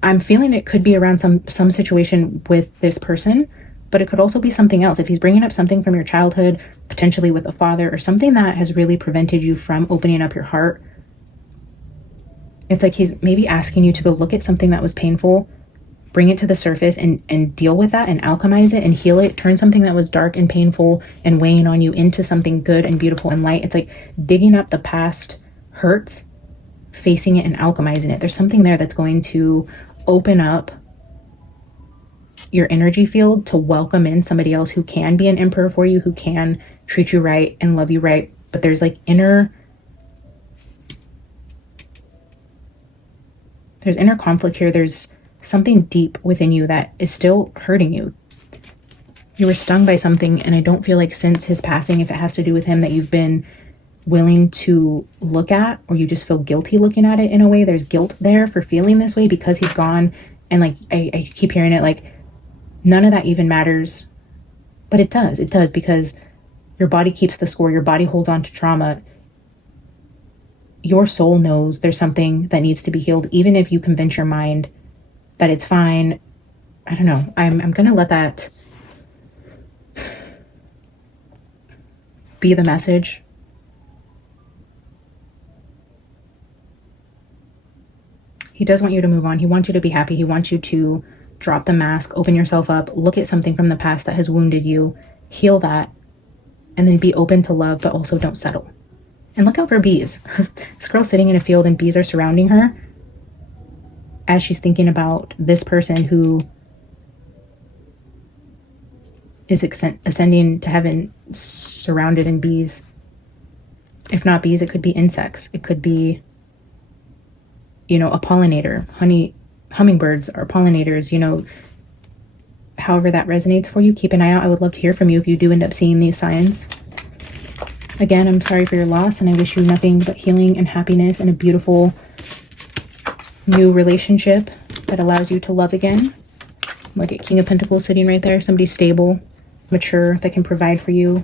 I'm feeling it could be around some situation with this person, but it could also be something else. If he's bringing up something from your childhood, potentially with a father, or something that has really prevented you from opening up your heart, it's like he's maybe asking you to go look at something that was painful, bring it to the surface and deal with that and alchemize it and heal it, turn something that was dark and painful and weighing on you into something good and beautiful and light. It's like digging up the past hurts, facing it and alchemizing it. There's something there that's going to open up your energy field to welcome in somebody else who can be an emperor for you, who can treat you right and love you right. But there's like inner conflict here. There's something deep within you that is still hurting you. You were stung by something, and I don't feel like since his passing, if it has to do with him, that you've been willing to look at, or you just feel guilty looking at it in a way. There's guilt there for feeling this way because he's gone. And like I keep hearing it, like none of that even matters, but it does, because your body keeps the score. Your body holds on to trauma. Your soul knows there's something that needs to be healed, even if you convince your mind that it's fine. I don't know. I'm gonna let that be the message. He does want you to move on. He wants you to be happy. He wants you to drop the mask, open yourself up, look at something from the past that has wounded you, heal that, and then be open to love, but also don't settle. And look out for bees. This girl's sitting in a field and bees are surrounding her as she's thinking about this person who is ascending to heaven surrounded in bees. If not bees, it could be insects. It could be, you know, a pollinator. Hummingbirds are pollinators, you know. However that resonates for you, keep an eye out. I would love to hear from you if you do end up seeing these signs. Again, I'm sorry for your loss, and I wish you nothing but healing and happiness and a beautiful new relationship that allows you to love again. Look at King of Pentacles sitting right there. Somebody stable, mature, that can provide for you.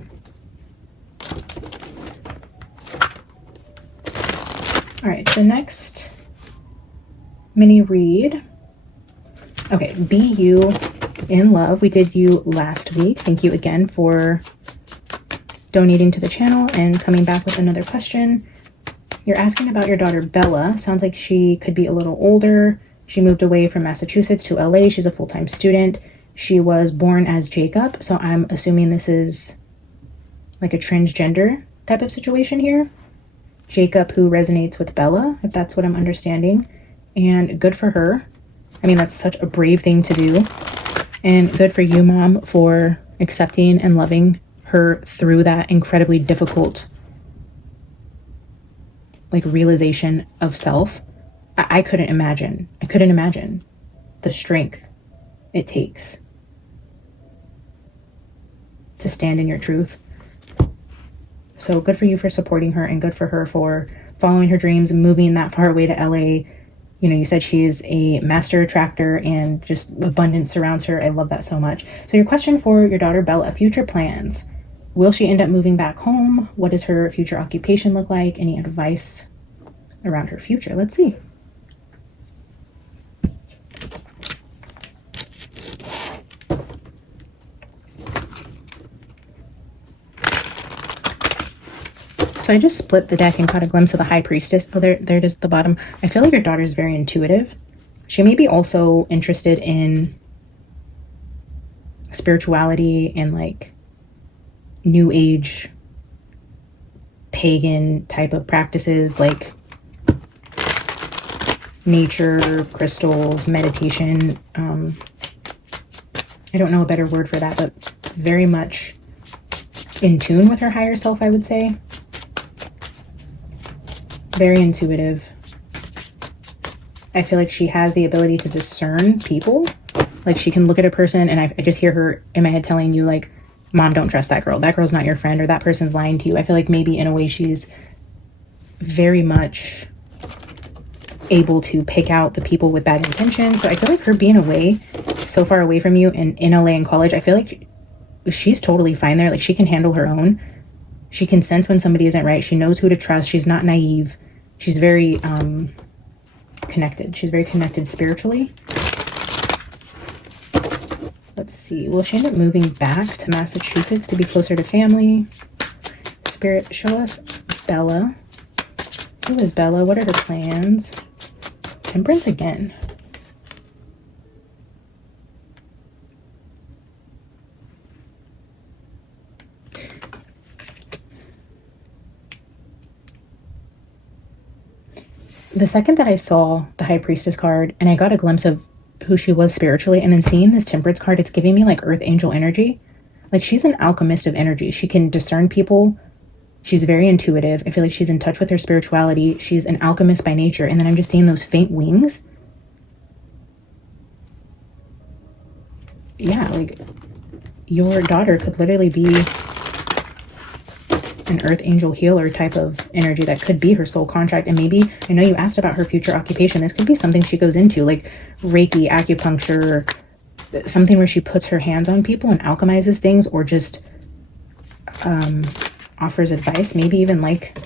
All right, the next mini read. Okay, be you in love. We did you last week. Thank you again for donating to the channel and coming back with another question. You're asking about your daughter Bella. Sounds like she could be a little older. She moved away from Massachusetts to LA. She's a full-time student. She was born as Jacob, so I'm assuming this is like a transgender type of situation here. Jacob, who resonates with Bella, if that's what I'm understanding. And good for her. I mean, that's such a brave thing to do. And good for you, Mom, for accepting and loving her through that incredibly difficult, like, realization of self. I couldn't imagine. I couldn't imagine the strength it takes to stand in your truth. So good for you for supporting her, and good for her for following her dreams and moving that far away to LA. You know, you said she is a master attractor and just abundance surrounds her. I love that so much. So your question for your daughter Bella, future plans. Will she end up moving back home? What does her future occupation look like? Any advice around her future? Let's see. So I just split the deck and caught a glimpse of the High Priestess. Oh, there it is at the bottom. I feel like your daughter is very intuitive. She may be also interested in spirituality and like new age pagan type of practices, like nature, crystals, meditation. I don't know a better word for that, but very much in tune with her higher self, I would say. Very intuitive. I feel like she has the ability to discern people. Like she can look at a person and I just hear her in my head telling you like, Mom, don't trust that girl. That girl's not your friend, or that person's lying to you. I feel like maybe in a way she's very much able to pick out the people with bad intentions. So I feel like her being away, so far away from you and in LA in college, I feel like she's totally fine there. Like she can handle her own. She can sense when somebody isn't right. She knows who to trust. She's not naive. She's very connected. She's very connected spiritually. Let's see. Will she end up moving back to Massachusetts to be closer to family? Spirit, show us Bella. Who is Bella? What are her plans? Temperance again. The second that I saw the High Priestess card and I got a glimpse of who she was spiritually, and then seeing this Temperance card, it's giving me like Earth Angel energy. Like she's an alchemist of energy. She can discern people. She's very intuitive. I feel like she's in touch with her spirituality. She's an alchemist by nature. And then I'm just seeing those faint wings. Yeah, like your daughter could literally be an Earth Angel healer type of energy. That could be her soul contract. And maybe, I know you asked about her future occupation. This could be something she goes into, like Reiki, acupuncture, something where she puts her hands on people and alchemizes things, or just offers advice. Maybe even like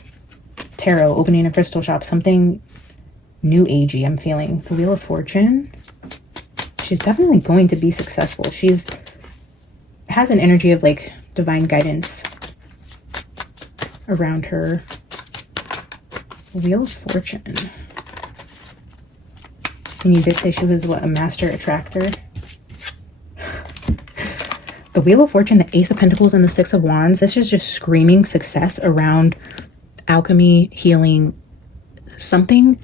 tarot, opening a crystal shop, something new agey. I'm feeling the Wheel of Fortune. She's definitely going to be successful. She's has an energy of like divine guidance around her. Wheel of Fortune. And you did say she was what, a master attractor? The Wheel of Fortune, the Ace of Pentacles, and the Six of Wands. This is just screaming success around alchemy, healing, something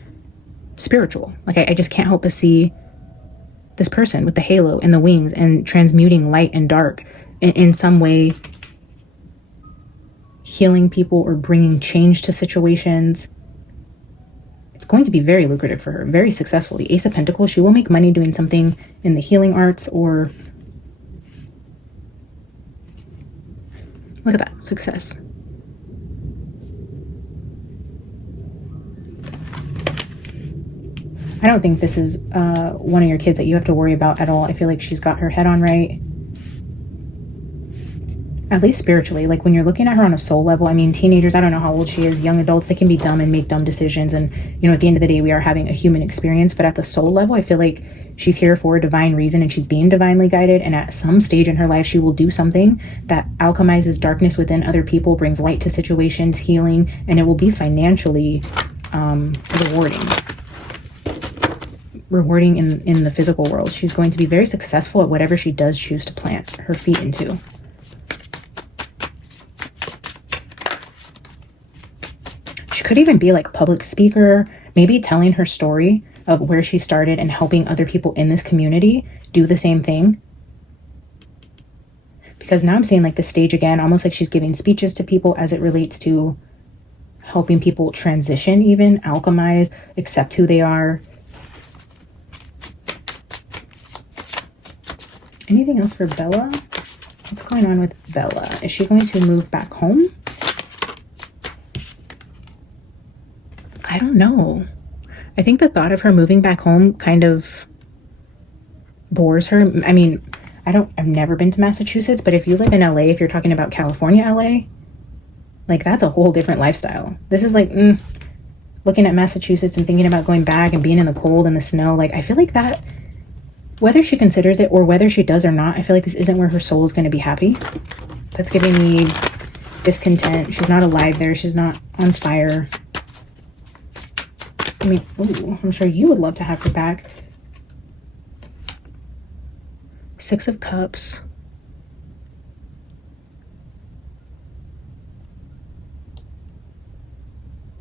spiritual. Like I just can't help but see this person with the halo and the wings and transmuting light and dark in some way, healing people or bringing change to situations. It's going to be very lucrative for her, very successful. The Ace of Pentacles, she will make money doing something in the healing arts, or look at that, success. I don't think this is one of your kids that you have to worry about at all. I feel like she's got her head on right. At least spiritually, like when you're looking at her on a soul level, I mean, teenagers, I don't know how old she is, young adults, they can be dumb and make dumb decisions. And, you know, at the end of the day, we are having a human experience. But at the soul level, I feel like she's here for a divine reason and she's being divinely guided. And at some stage in her life, she will do something that alchemizes darkness within other people, brings light to situations, healing, and it will be financially rewarding in the physical world. She's going to be very successful at whatever she does choose to plant her feet into. She could even be like a public speaker, maybe telling her story of where she started and helping other people in this community do the same thing. Because now I'm seeing like the stage again, almost like she's giving speeches to people as it relates to helping people transition, even alchemize, accept who they are. Anything else for Bella? What's going on with Bella? Is she going to move back home? I don't know. I think the thought of her moving back home kind of bores her. I mean, I've never been to Massachusetts, but if you live in LA, if you're talking about California, LA, like that's a whole different lifestyle. This is like looking at Massachusetts and thinking about going back and being in the cold and the snow. Like, I feel like that, whether she considers it or whether she does or not, I feel like this isn't where her soul is going to be happy. That's giving me discontent. She's not alive there. She's not on fire. I mean, ooh, I'm sure you would love to have her back. Six of Cups.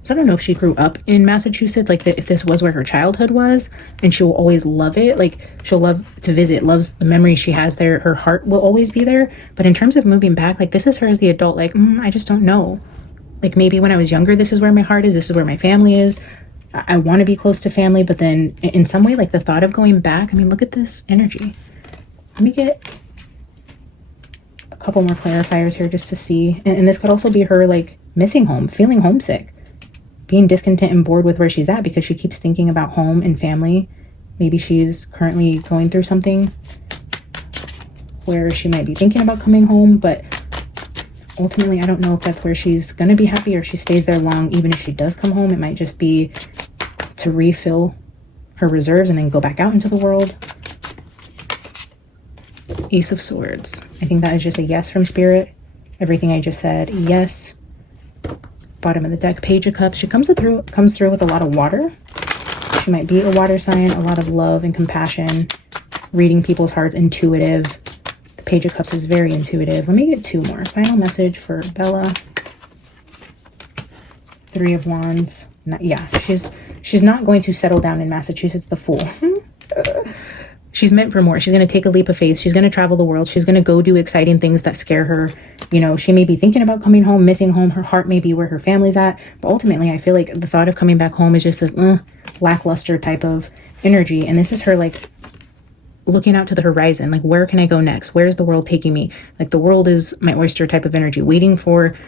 So I don't know if she grew up in Massachusetts, like if this was where her childhood was, and she'll always love it. Like, she'll love to visit, loves the memories she has there. Her heart will always be there. But in terms of moving back, like this is her as the adult, like, I just don't know. Like maybe when I was younger, this is where my heart is. This is where my family is. I want to be close to family, but then in some way, like the thought of going back, I mean, look at this energy. Let me get a couple more clarifiers here just to see. And this could also be her like missing home, feeling homesick, being discontent and bored with where she's at because she keeps thinking about home and family. Maybe she's currently going through something where she might be thinking about coming home, but ultimately, I don't know if that's where she's going to be happy or she stays there long. Even if she does come home, it might just be to refill her reserves and then go back out into the world. Ace of Swords. I think that is just a yes from Spirit. Everything I just said, yes. Bottom of the deck, Page of Cups. She comes through with a lot of water. She might be a water sign, a lot of love and compassion, reading people's hearts, intuitive. The Page of Cups is very intuitive. Let me get two more. Final message for Bella. Three of Wands. Yeah, she's not going to settle down in Massachusetts. The Fool. She's meant for more. She's going to take a leap of faith. She's going to travel the world. She's going to go do exciting things that scare her. You know, she may be thinking about coming home, missing home. Her heart may be where her family's at. But ultimately, I feel like the thought of coming back home is just this lackluster type of energy. And this is her like looking out to the horizon. Like, where can I go next? Where is the world taking me? Like, the world is my oyster type of energy, waiting for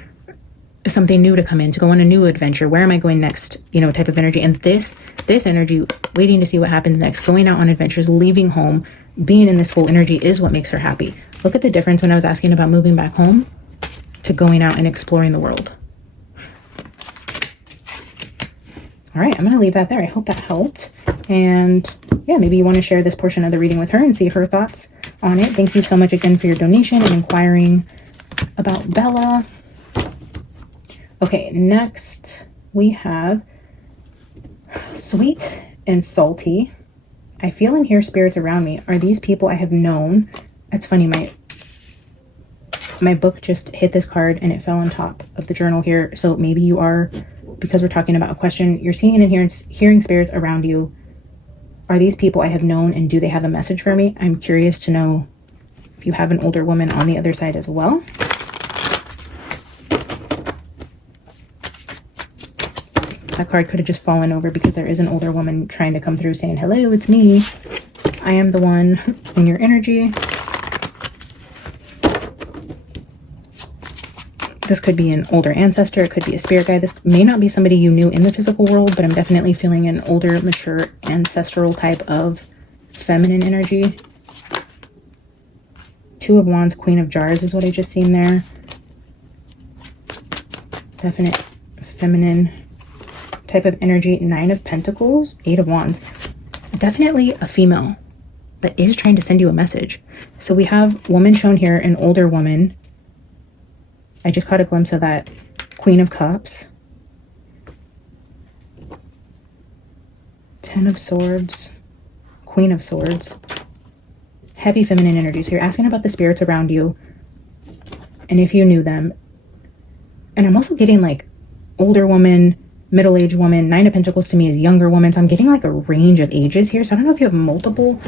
something new to come in, to go on a new adventure. Where am I going next? You know, type of energy. And this energy, waiting to see what happens next, going out on adventures, leaving home, being in this full energy is what makes her happy. Look at the difference when I was asking about moving back home to going out and exploring the world. All right, I'm going to leave that there. I hope that helped. And yeah, maybe you want to share this portion of the reading with her and see her thoughts on it. Thank you so much again for your donation and inquiring about Bella. Okay, next we have Sweet and Salty. I feel and hear spirits around me. Are these people I have known? It's funny, my book just hit this card and it fell on top of the journal here. So maybe you are, because we're talking about a question, you're seeing and hearing spirits around you. Are these people I have known, and do they have a message for me? I'm curious to know if you have an older woman on the other side as well. That card could have just fallen over because there is an older woman trying to come through saying, hello, it's me. I am the one in your energy. This could be an older ancestor. It could be a spirit guide. This may not be somebody you knew in the physical world, but I'm definitely feeling an older, mature, ancestral type of feminine energy. Two of Wands, Queen of Jars is what I just seen there. Definite feminine type of energy. Nine of Pentacles, Eight of Wands. Definitely a female that is trying to send you a message. So we have woman shown here, an older woman. I just caught a glimpse of that. Queen of Cups. Ten of Swords. Queen of Swords. Heavy feminine energy. So you're asking about the spirits around you and if you knew them. And I'm also getting like older woman, middle-aged woman. Nine of Pentacles to me is younger woman. So I'm getting like a range of ages here. So I don't know if you have multiple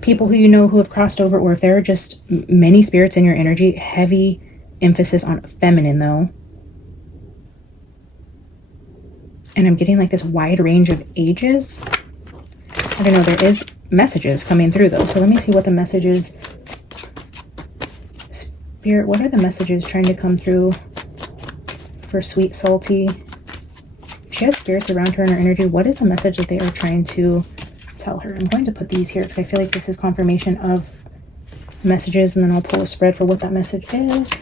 people who you know who have crossed over, or if there are just many spirits in your energy. Heavy emphasis on feminine though. And I'm getting like this wide range of ages. I don't know, there is messages coming through though. So let me see what the messages. Spirit, what are the messages trying to come through for Sweet Salty? She has spirits around her in her energy. What is the message that they are trying to tell her? I'm going to put these here because I feel like this is confirmation of messages, and then I'll pull a spread for what that message is.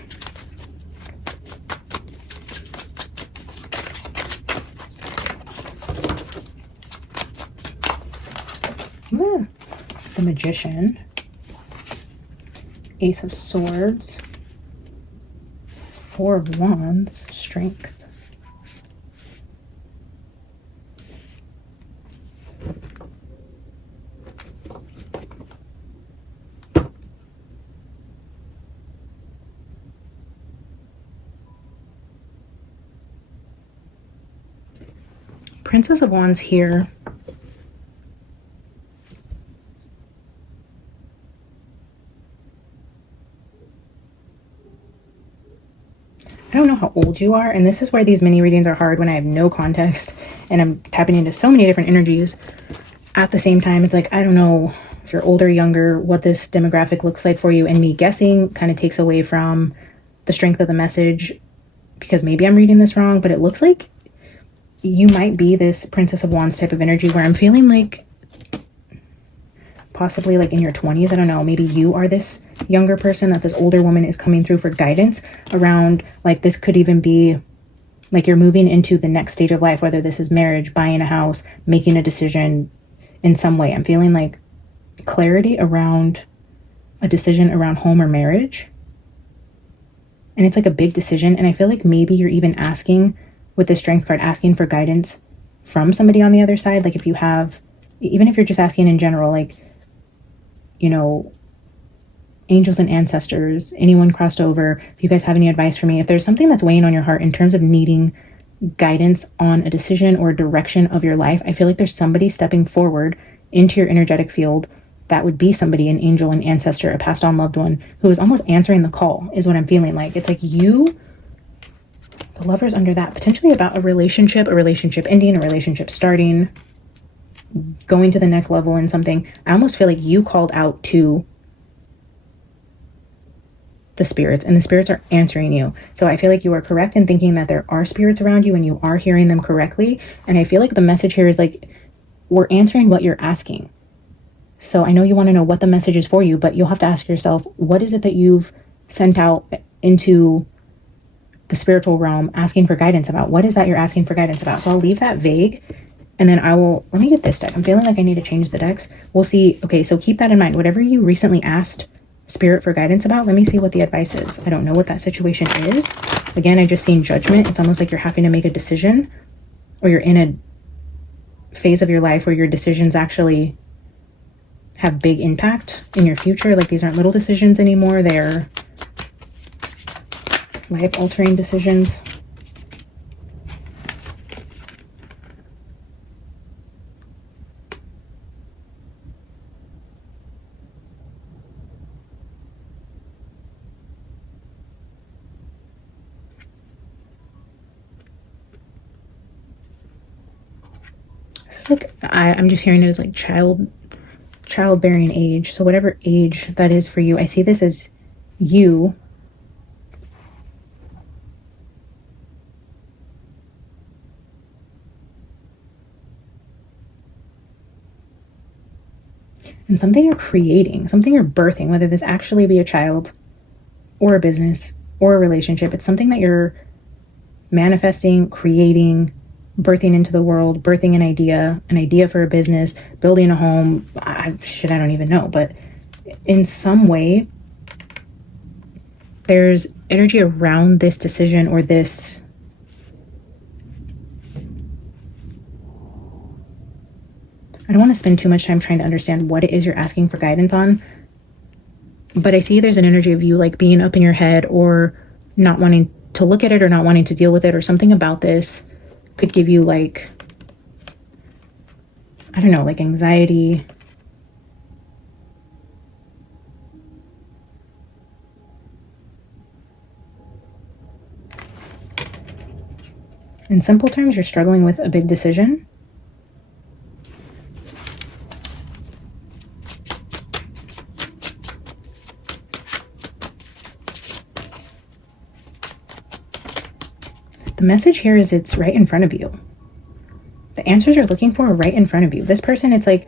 The Magician, Ace of Swords, Four of Wands, Strength. Princess of Wands here. I don't know how old you are, and this is where these mini readings are hard when I have no context and I'm tapping into so many different energies at the same time. It's like, I don't know if you're older, younger, what this demographic looks like for you, and me guessing kind of takes away from the strength of the message, because maybe I'm reading this wrong, but it looks like you might be this Princess of Wands type of energy where I'm feeling like possibly like in your 20s. I don't know, maybe you are this younger person that this older woman is coming through for guidance around. Like this could even be like you're moving into the next stage of life, whether this is marriage, buying a house, making a decision in some way. I'm feeling like clarity around a decision around home or marriage. And it's like a big decision. And I feel like maybe you're even asking with the Strength card, asking for guidance from somebody on the other side. Like if you have, even if you're just asking in general, like, you know, angels and ancestors, anyone crossed over, if you guys have any advice for me, if there's something that's weighing on your heart in terms of needing guidance on a decision or direction of your life, I feel like there's somebody stepping forward into your energetic field. That would be somebody, an angel, an ancestor, a passed on loved one, who is almost answering the call, is what I'm feeling like. It's like you, the Lovers under that, potentially about a relationship ending, a relationship starting, going to the next level in something. I almost feel like you called out to the spirits, and the spirits are answering you. So I feel like you are correct in thinking that there are spirits around you and you are hearing them correctly. And I feel like the message here is like, we're answering what you're asking. So I know you want to know what the message is for you, but you'll have to ask yourself, what is it that you've sent out into the spiritual realm asking for guidance about? What is that you're asking for guidance about? So I'll leave that vague, and then I will, let me get this deck. I'm feeling like I need to change the decks. We'll see. Okay, so keep that in mind. Whatever you recently asked Spirit for guidance about, let me see what the advice is. I don't know what that situation is. Again, I just seen Judgment. It's almost like you're having to make a decision, or you're in a phase of your life where your decisions actually have big impact in your future. Like these aren't little decisions anymore. They're life-altering decisions. This is like, I'm just hearing it as like childbearing age. So whatever age that is for you, I see this as you and something you're creating, something you're birthing, whether this actually be a child or a business or a relationship. It's something that you're manifesting, creating, birthing into the world, birthing an idea for a business, building a home. I don't even know, but in some way there's energy around this decision or this I don't want to spend too much time trying to understand what it is you're asking for guidance on, but I see there's an energy of you like being up in your head or not wanting to look at it or not wanting to deal with it or something about this. could give you like, I don't know, like anxiety. In simple terms, you're struggling with a big decision. The message here is it's right in front of you. The answers you're looking for are right in front of you. This person, it's like,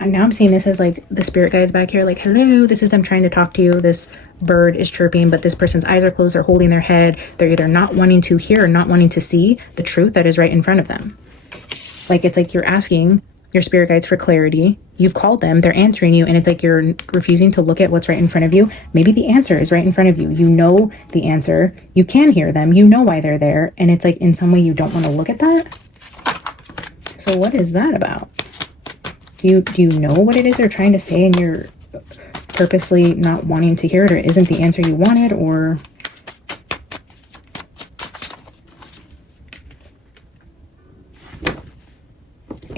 now I'm seeing this as like the spirit guides back here, like, hello, this is them trying to talk to you. This bird is chirping, but this person's eyes are closed, they're holding their head. They're either not wanting to hear or not wanting to see the truth that is right in front of them. Like, it's like you're asking your spirit guides for clarity. You've called them, they're answering you, and it's like you're refusing to look at what's right in front of you. Maybe the answer is right in front of you. You know the answer. You can hear them. You know why they're there. And it's like in some way you don't want to look at that. So what is that about? Do you know what it is they're trying to say and you're purposely not wanting to hear it, or isn't the answer you wanted, or...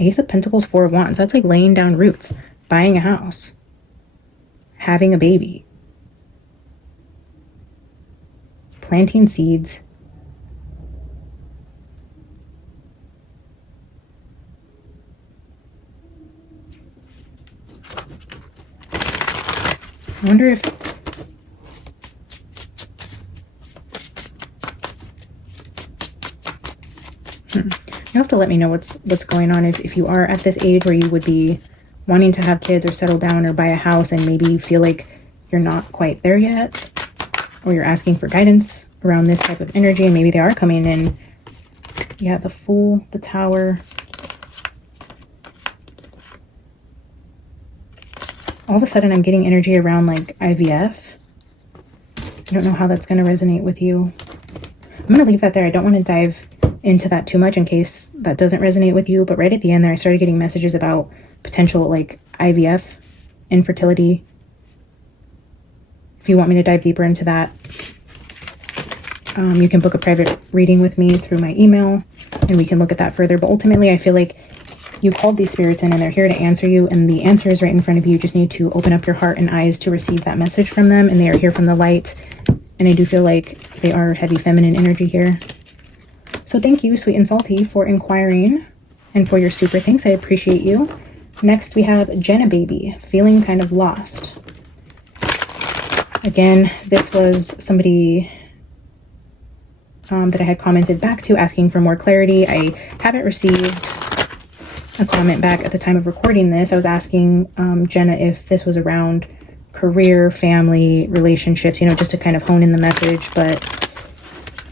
Ace of Pentacles, Four of Wands. That's like laying down roots, buying a house, having a baby, planting seeds. I wonder if... You have to let me know what's going on if you are at this age where you would be wanting to have kids or settle down or buy a house, and maybe you feel like you're not quite there yet, or you're asking for guidance around this type of energy, and maybe they are coming in. Yeah, the Fool, the Tower. All of a sudden I'm getting energy around like IVF. I don't know how that's going to resonate with you. I'm going to leave that there. I don't want to dive into that too much in case that doesn't resonate with you. But right at the end there, I started getting messages about potential like IVF, infertility. If you want me to dive deeper into that, you can book a private reading with me through my email and we can look at that further. But ultimately, I feel like you called these spirits in and they're here to answer you, and the answer is right in front of you. You just need to open up your heart and eyes to receive that message from them, and they are here from the light. And I do feel like they are heavy feminine energy here. So thank you, sweet and salty, for inquiring and for your super thanks. I appreciate you. Next, we have Jenna Baby, feeling kind of lost. Again, this was somebody that I had commented back to asking for more clarity. I haven't received a comment back at the time of recording this. I was asking Jenna if this was around career, family, relationships, you know, just to kind of hone in the message, but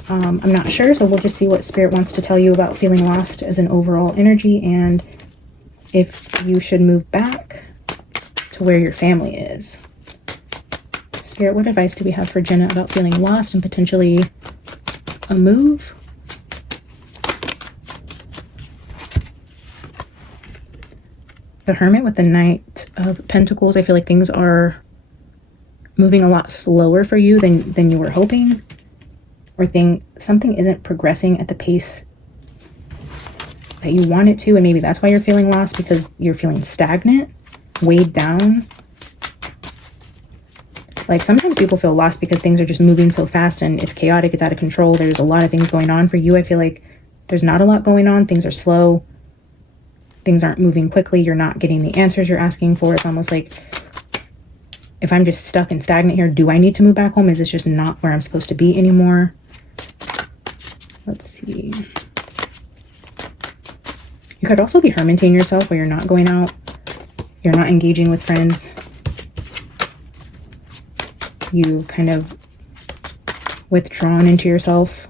I'm not sure. So we'll just see what Spirit wants to tell you about feeling lost as an overall energy, and if you should move back to where your family is. Spirit, what advice do we have for Jenna about feeling lost and potentially a move? The Hermit with the Knight of Pentacles. I feel like things are moving a lot slower for you than you were hoping, or something isn't progressing at the pace that you want it to, and maybe that's why you're feeling lost, because you're feeling stagnant, weighed down. Like sometimes people feel lost because things are just moving so fast and it's chaotic, it's out of control. There's a lot of things going on. For you, I feel like there's not a lot going on. Things are slow. Things aren't moving quickly. You're not getting the answers you're asking for. It's almost like, if I'm just stuck and stagnant here, do I need to move back home? Is this just not where I'm supposed to be anymore? Let's see. You could also be hermiting yourself, where you're not going out. You're not engaging with friends. You kind of withdrawn into yourself.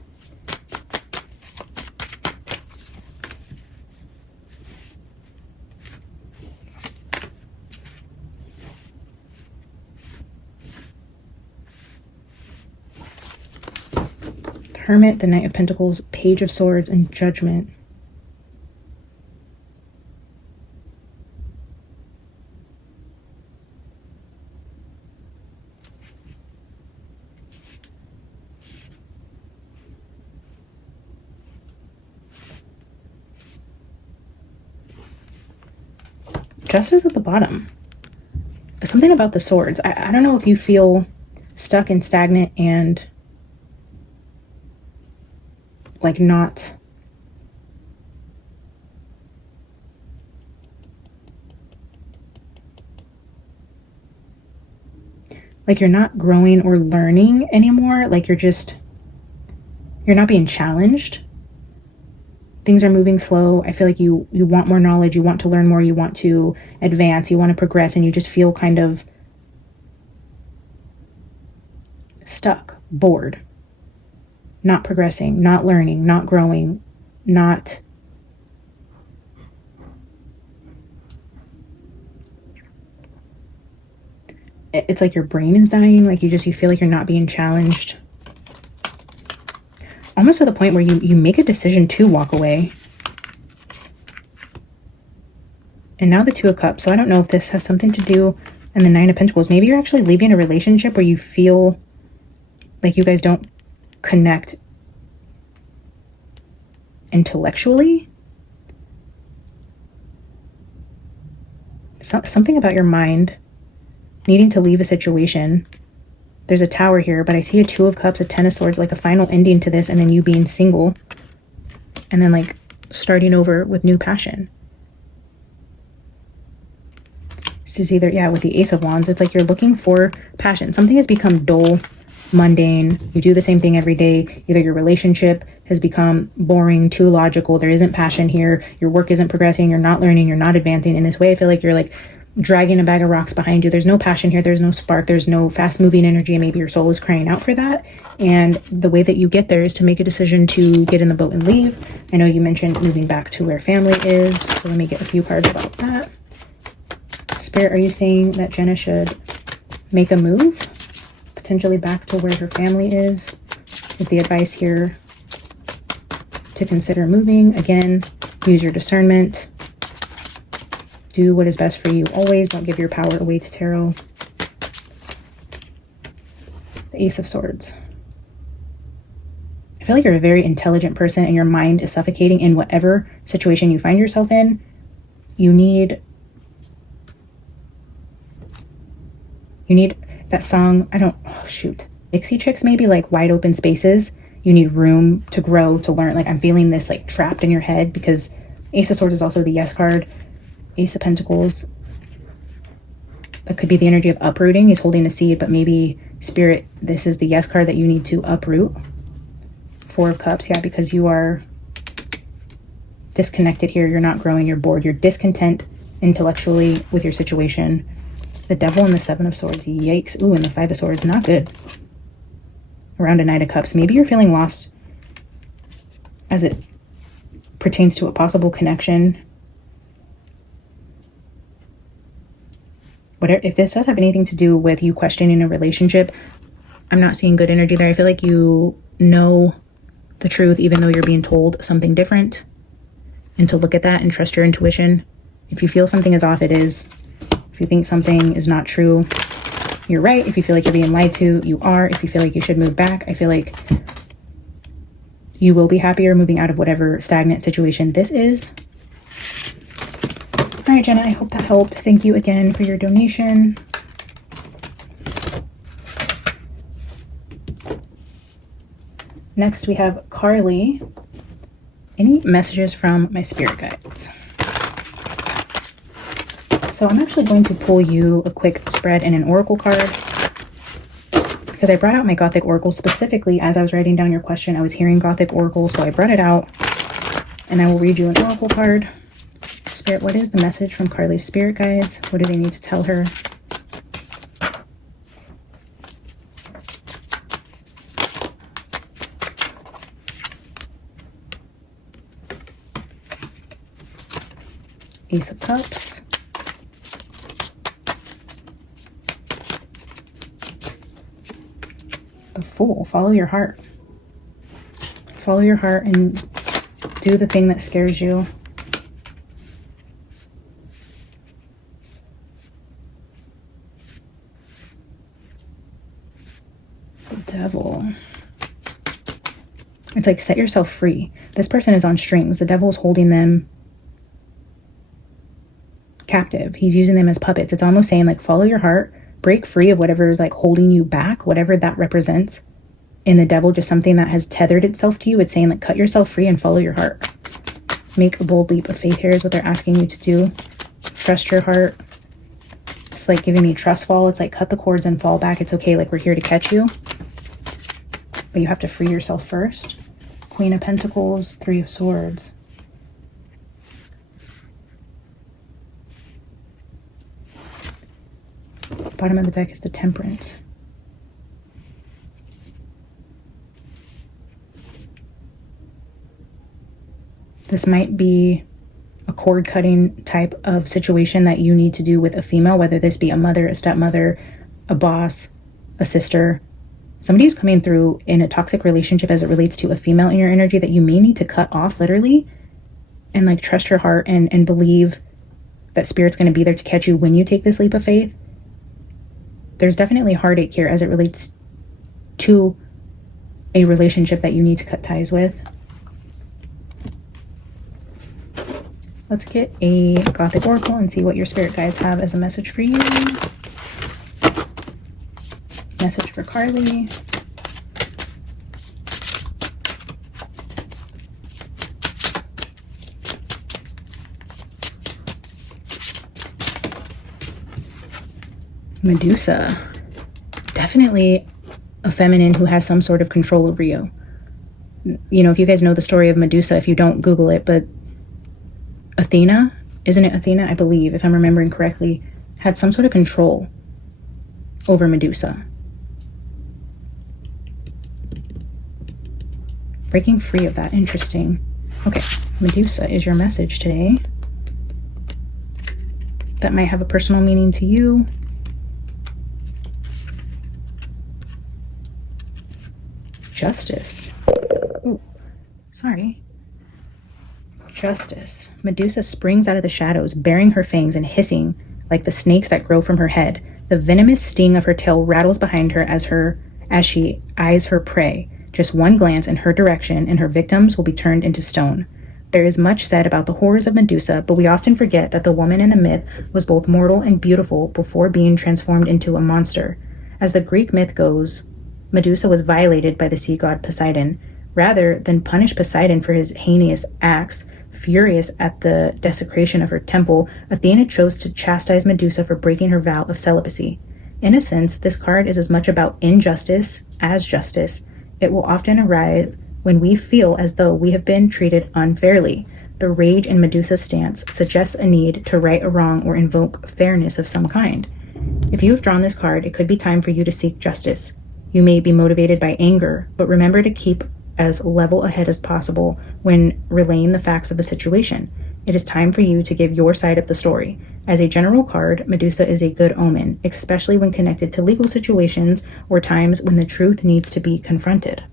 The Hermit, the Knight of Pentacles, Page of Swords, and Judgment. Justice at the bottom. Something about the swords. I don't know if you feel stuck and stagnant and like not like you're not growing or learning anymore. Like you're not being challenged. Things are moving slow. I feel like you want more knowledge, you want to learn more, you want to advance, you want to progress, and you just feel kind of stuck, bored, not progressing, not learning, not growing, not it's like your brain is dying. Like you feel like you're not being challenged. Almost to the point where you make a decision to walk away. And now the Two of Cups. So I don't know if this has something to do, and the Nine of Pentacles. Maybe you're actually leaving a relationship where you feel like you guys don't connect intellectually. Something about your mind needing to leave a situation. There's a Tower here, but I see a Two of Cups, a Ten of Swords, like a final ending to this, and then you being single, and then like starting over with new passion. This is either, yeah, with the Ace of Wands, it's like you're looking for passion. Something has become dull, mundane. You do the same thing every day. Either your relationship has become boring, too logical. There isn't passion here. Your work isn't progressing. You're not learning. You're not advancing. In this way, I feel like you're like dragging a bag of rocks behind you. There's no passion here. There's no spark. There's no fast moving energy. And maybe your soul is crying out for that. And the way that you get there is to make a decision to get in the boat and leave. I know you mentioned moving back to where family is. So let me get a few cards about that. Spirit, are you saying that Jenna should make a move? Potentially back to where her family is? Is the advice here to consider moving? Again, use your discernment. Do what is best for you always. Don't give your power away to tarot. The Ace of Swords. I feel like you're a very intelligent person and your mind is suffocating in whatever situation you find yourself in. You need that song. Dixie Chicks maybe, like wide open spaces. You need room to grow, to learn. Like I'm feeling this like trapped in your head, because Ace of Swords is also the Yes card. Ace of Pentacles, that could be the energy of uprooting. He's holding a seed, but maybe Spirit, this is the Yes card that you need to uproot. Four of Cups, yeah, because you are disconnected here. You're not growing, you're bored, you're discontent intellectually with your situation. The Devil and the Seven of Swords, yikes. Ooh, and the Five of Swords, not good. Around a Knight of Cups, maybe you're feeling lost as it pertains to a possible connection. Whatever, if this does have anything to do with you questioning a relationship, I'm not seeing good energy there. I feel like you know the truth even though you're being told something different, and to look at that and trust your intuition. If you feel something is off, it is. If you think something is not true, you're right. If you feel like you're being lied to, you are. If you feel like you should move back, I feel like you will be happier moving out of whatever stagnant situation this is. All right, Jenna, I hope that helped. Thank you again for your donation. Next, we have Carly. Any messages from my spirit guides? So I'm actually going to pull you a quick spread and an oracle card, because I brought out my Gothic Oracle specifically as I was writing down your question. I was hearing Gothic Oracle, so I brought it out, and I will read you an oracle card. Spirit, what is the message from Carly's spirit guides? What do they need to tell her? Ace of Cups. The Fool. Follow your heart. Follow your heart and do the thing that scares you. Devil. It's like set yourself free. This person is on strings. The devil is holding them captive. He's using them as puppets. It's almost saying like, follow your heart, break free of whatever is like holding you back, whatever that represents. In the devil, just something that has tethered itself to you. It's saying like, cut yourself free and follow your heart. Make a bold leap of faith here is what they're asking you to do. Trust your heart. It's like giving me trust fall. It's like cut the cords and fall back. It's okay. Like we're here to catch you. But you have to free yourself first. Queen of Pentacles, Three of Swords. Bottom of the deck is the Temperance. This might be a cord cutting type of situation that you need to do with a female, whether this be a mother, a stepmother, a boss, a sister, somebody who's coming through in a toxic relationship as it relates to a female in your energy that you may need to cut off literally, and like trust your heart and believe that spirit's going to be there to catch you when you take this leap of faith. There's definitely heartache here as it relates to a relationship that you need to cut ties with. Let's get a Gothic Oracle and see what your spirit guides have as a message for you. Message for Carly. Medusa. Definitely a feminine who has some sort of control over you. You know, if you guys know the story of Medusa, if you don't, Google it, but Athena, isn't it Athena? I believe, if I'm remembering correctly, had some sort of control over Medusa. Breaking free of that. Interesting. Okay, Medusa is your message today. That might have a personal meaning to you. Justice. Ooh, sorry. Justice. Medusa springs out of the shadows, baring her fangs and hissing like the snakes that grow from her head. The venomous sting of her tail rattles behind her as she eyes her prey. Just one glance in her direction and her victims will be turned into stone. There is much said about the horrors of Medusa, but we often forget that the woman in the myth was both mortal and beautiful before being transformed into a monster. As the Greek myth goes, Medusa was violated by the sea god Poseidon. Rather than punish Poseidon for his heinous acts, furious at the desecration of her temple, Athena chose to chastise Medusa for breaking her vow of celibacy. In a sense, this card is as much about injustice as justice. It will often arrive when we feel as though we have been treated unfairly. The rage in Medusa's stance suggests a need to right a wrong or invoke fairness of some kind. If you have drawn this card, it could be time for you to seek justice. You may be motivated by anger, but remember to keep as level ahead as possible when relaying the facts of a situation. It is time for you to give your side of the story. As a general card, Medusa is a good omen, especially when connected to legal situations or times when the truth needs to be confronted.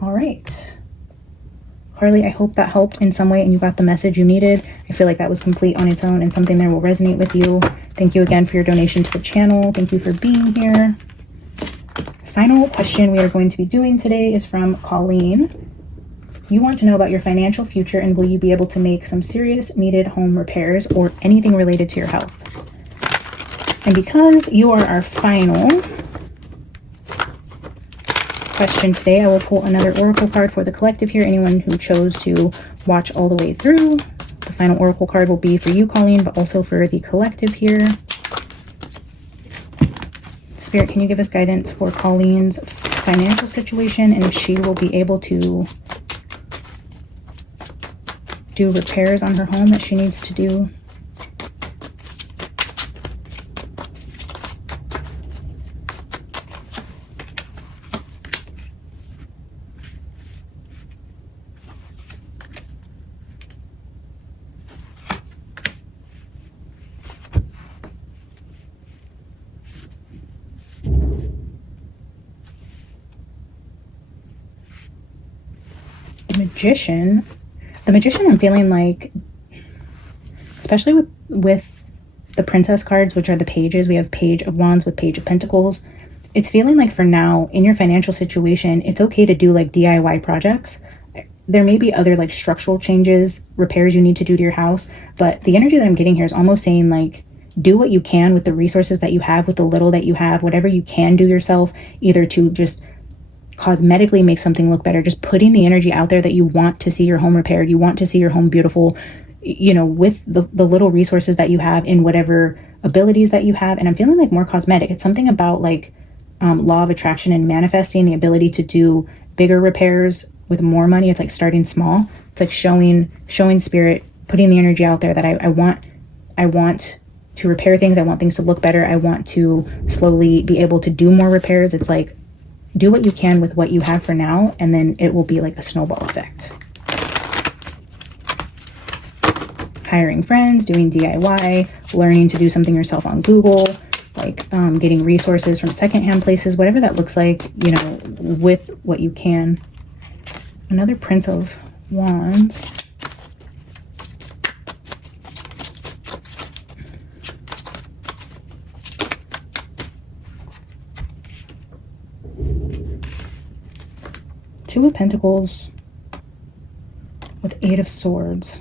All right. Carly, I hope that helped in some way and you got the message you needed. I feel like that was complete on its own and something there will resonate with you. Thank you again for your donation to the channel. Thank you for being here. Final question we are going to be doing today is from Colleen. You want to know about your financial future and will you be able to make some serious needed home repairs or anything related to your health? And because you are our final question today, I will pull another oracle card for the collective here. Anyone who chose to watch all the way through, the final oracle card will be for you, Colleen, but also for the collective here. Spirit, can you give us guidance for Colleen's financial situation and if she will be able to do repairs on her home that she needs to do? The magician, I'm feeling like, especially with the princess cards, which are the pages, we have Page of Wands with Page of Pentacles. It's feeling like for now in your financial situation, it's okay to do like DIY projects. there may be other like structural changes, repairs you need to do to your house, but the energy that I'm getting here is almost saying like, do what you can with the resources that you have, with the little that you have, whatever you can do yourself, either to just cosmetically make something look better, just putting the energy out there that you want to see your home repaired, you want to see your home beautiful, you know, with the little resources that you have in whatever abilities that you have. And I'm feeling like more cosmetic. It's something about like law of attraction and manifesting, the ability to do bigger repairs with more money. It's like starting small. It's like showing spirit, putting the energy out there that I want to repair things. I want things to look better. I want to slowly be able to do more repairs. It's like, do what you can with what you have for now, and then it will be like a snowball effect. Hiring friends, doing DIY, learning to do something yourself on Google, like getting resources from secondhand places, whatever that looks like, you know, with what you can. Another Prince of Wands. Two of Pentacles with Eight of Swords.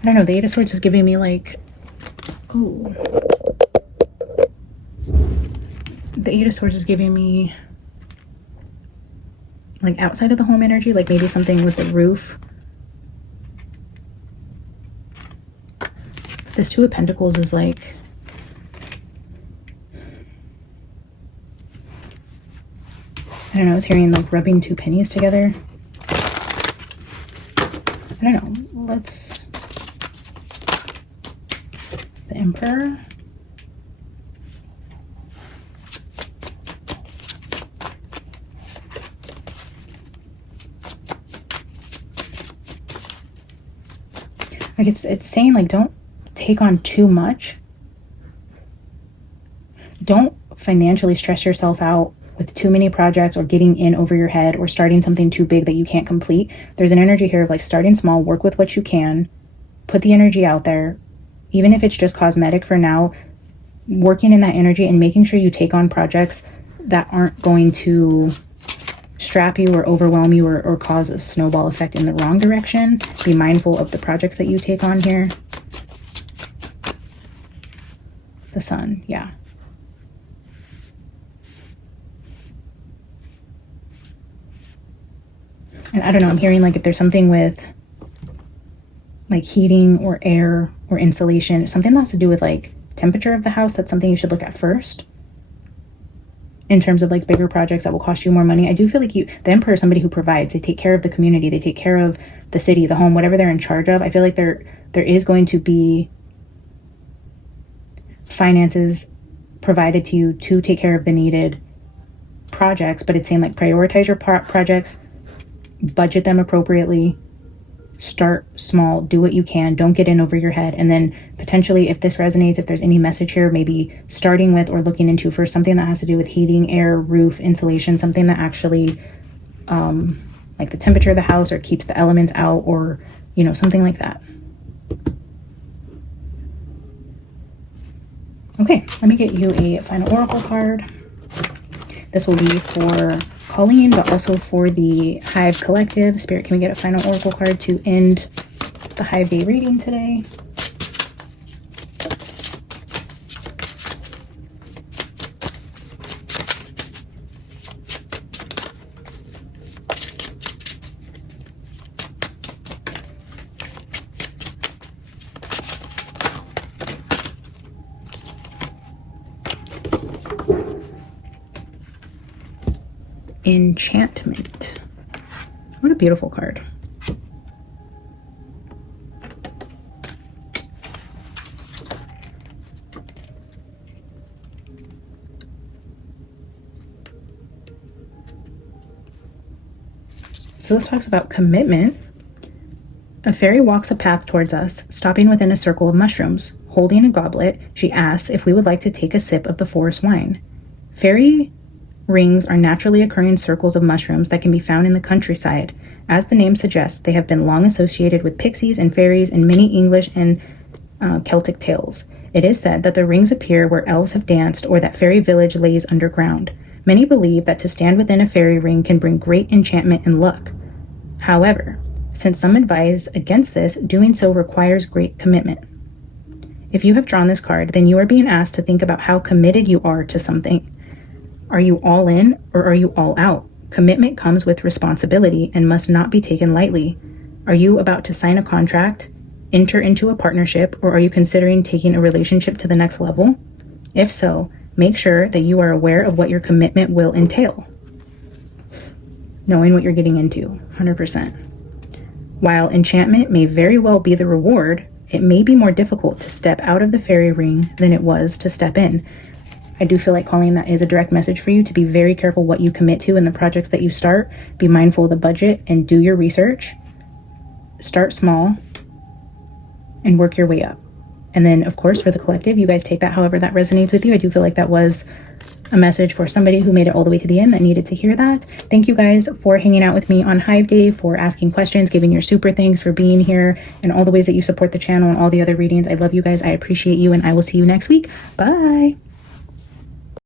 I don't know, the Eight of Swords is giving me like, oh, the Eight of Swords is giving me like outside of the home energy, like maybe something with the roof. This Two of Pentacles is like, I don't know, I was hearing like rubbing two pennies together. I don't know, let's, the Emperor. Like it's saying like, don't take on too much. Don't financially stress yourself out with too many projects or getting in over your head or starting something too big that you can't complete. There's an energy here of like starting small, work with what you can, put the energy out there, even if it's just cosmetic for now, working in that energy and making sure you take on projects that aren't going to strap you or overwhelm you or cause a snowball effect in the wrong direction. Be mindful of the projects that you take on here. The Sun, yeah. And I don't know, I'm hearing like if there's something with like heating or air or insulation, something that has to do with like temperature of the house, that's something you should look at first. In terms of like bigger projects that will cost you more money. I do feel like the Emperor is somebody who provides. They take care of the community. They take care of the city, the home, whatever they're in charge of. I feel like there is going to be finances provided to you to take care of the needed projects, but it's saying like prioritize your projects, budget them appropriately, start small, do what you can, don't get in over your head, and then potentially if this resonates, if there's any message here, maybe starting with or looking into first something that has to do with heating, air, roof, insulation, something that actually like the temperature of the house or keeps the elements out, or you know, something like that. Okay, let me get you a final oracle card. This will be for Colleen, but also for the Hive Collective. Spirit, can we get a final oracle card to end the Hive Day reading today? Enchantment. What a beautiful card. So this talks about commitment. A fairy walks a path towards us, stopping within a circle of mushrooms. Holding a goblet, she asks if we would like to take a sip of the forest wine. Fairy rings are naturally occurring circles of mushrooms that can be found in the countryside. As the name suggests, they have been long associated with pixies and fairies in many English and Celtic tales. It is said that the rings appear where elves have danced or that fairy village lays underground. Many believe that to stand within a fairy ring can bring great enchantment and luck. However, since some advise against this, doing so requires great commitment. If you have drawn this card, then you are being asked to think about how committed you are to something. Are you all in or are you all out? Commitment comes with responsibility and must not be taken lightly. Are you about to sign a contract, enter into a partnership, or are you considering taking a relationship to the next level? If so, make sure that you are aware of what your commitment will entail. Knowing what you're getting into, 100%. While enchantment may very well be the reward, it may be more difficult to step out of the fairy ring than it was to step in. I do feel like calling that is a direct message for you to be very careful what you commit to in the projects that you start. Be mindful of the budget and do your research. Start small and work your way up. And then, of course, for the collective, you guys take that however that resonates with you. I do feel like that was a message for somebody who made it all the way to the end that needed to hear that. Thank you guys for hanging out with me on Hive Day, for asking questions, giving your super thanks, for being here, and all the ways that you support the channel and all the other readings. I love you guys. I appreciate you, and I will see you next week. Bye.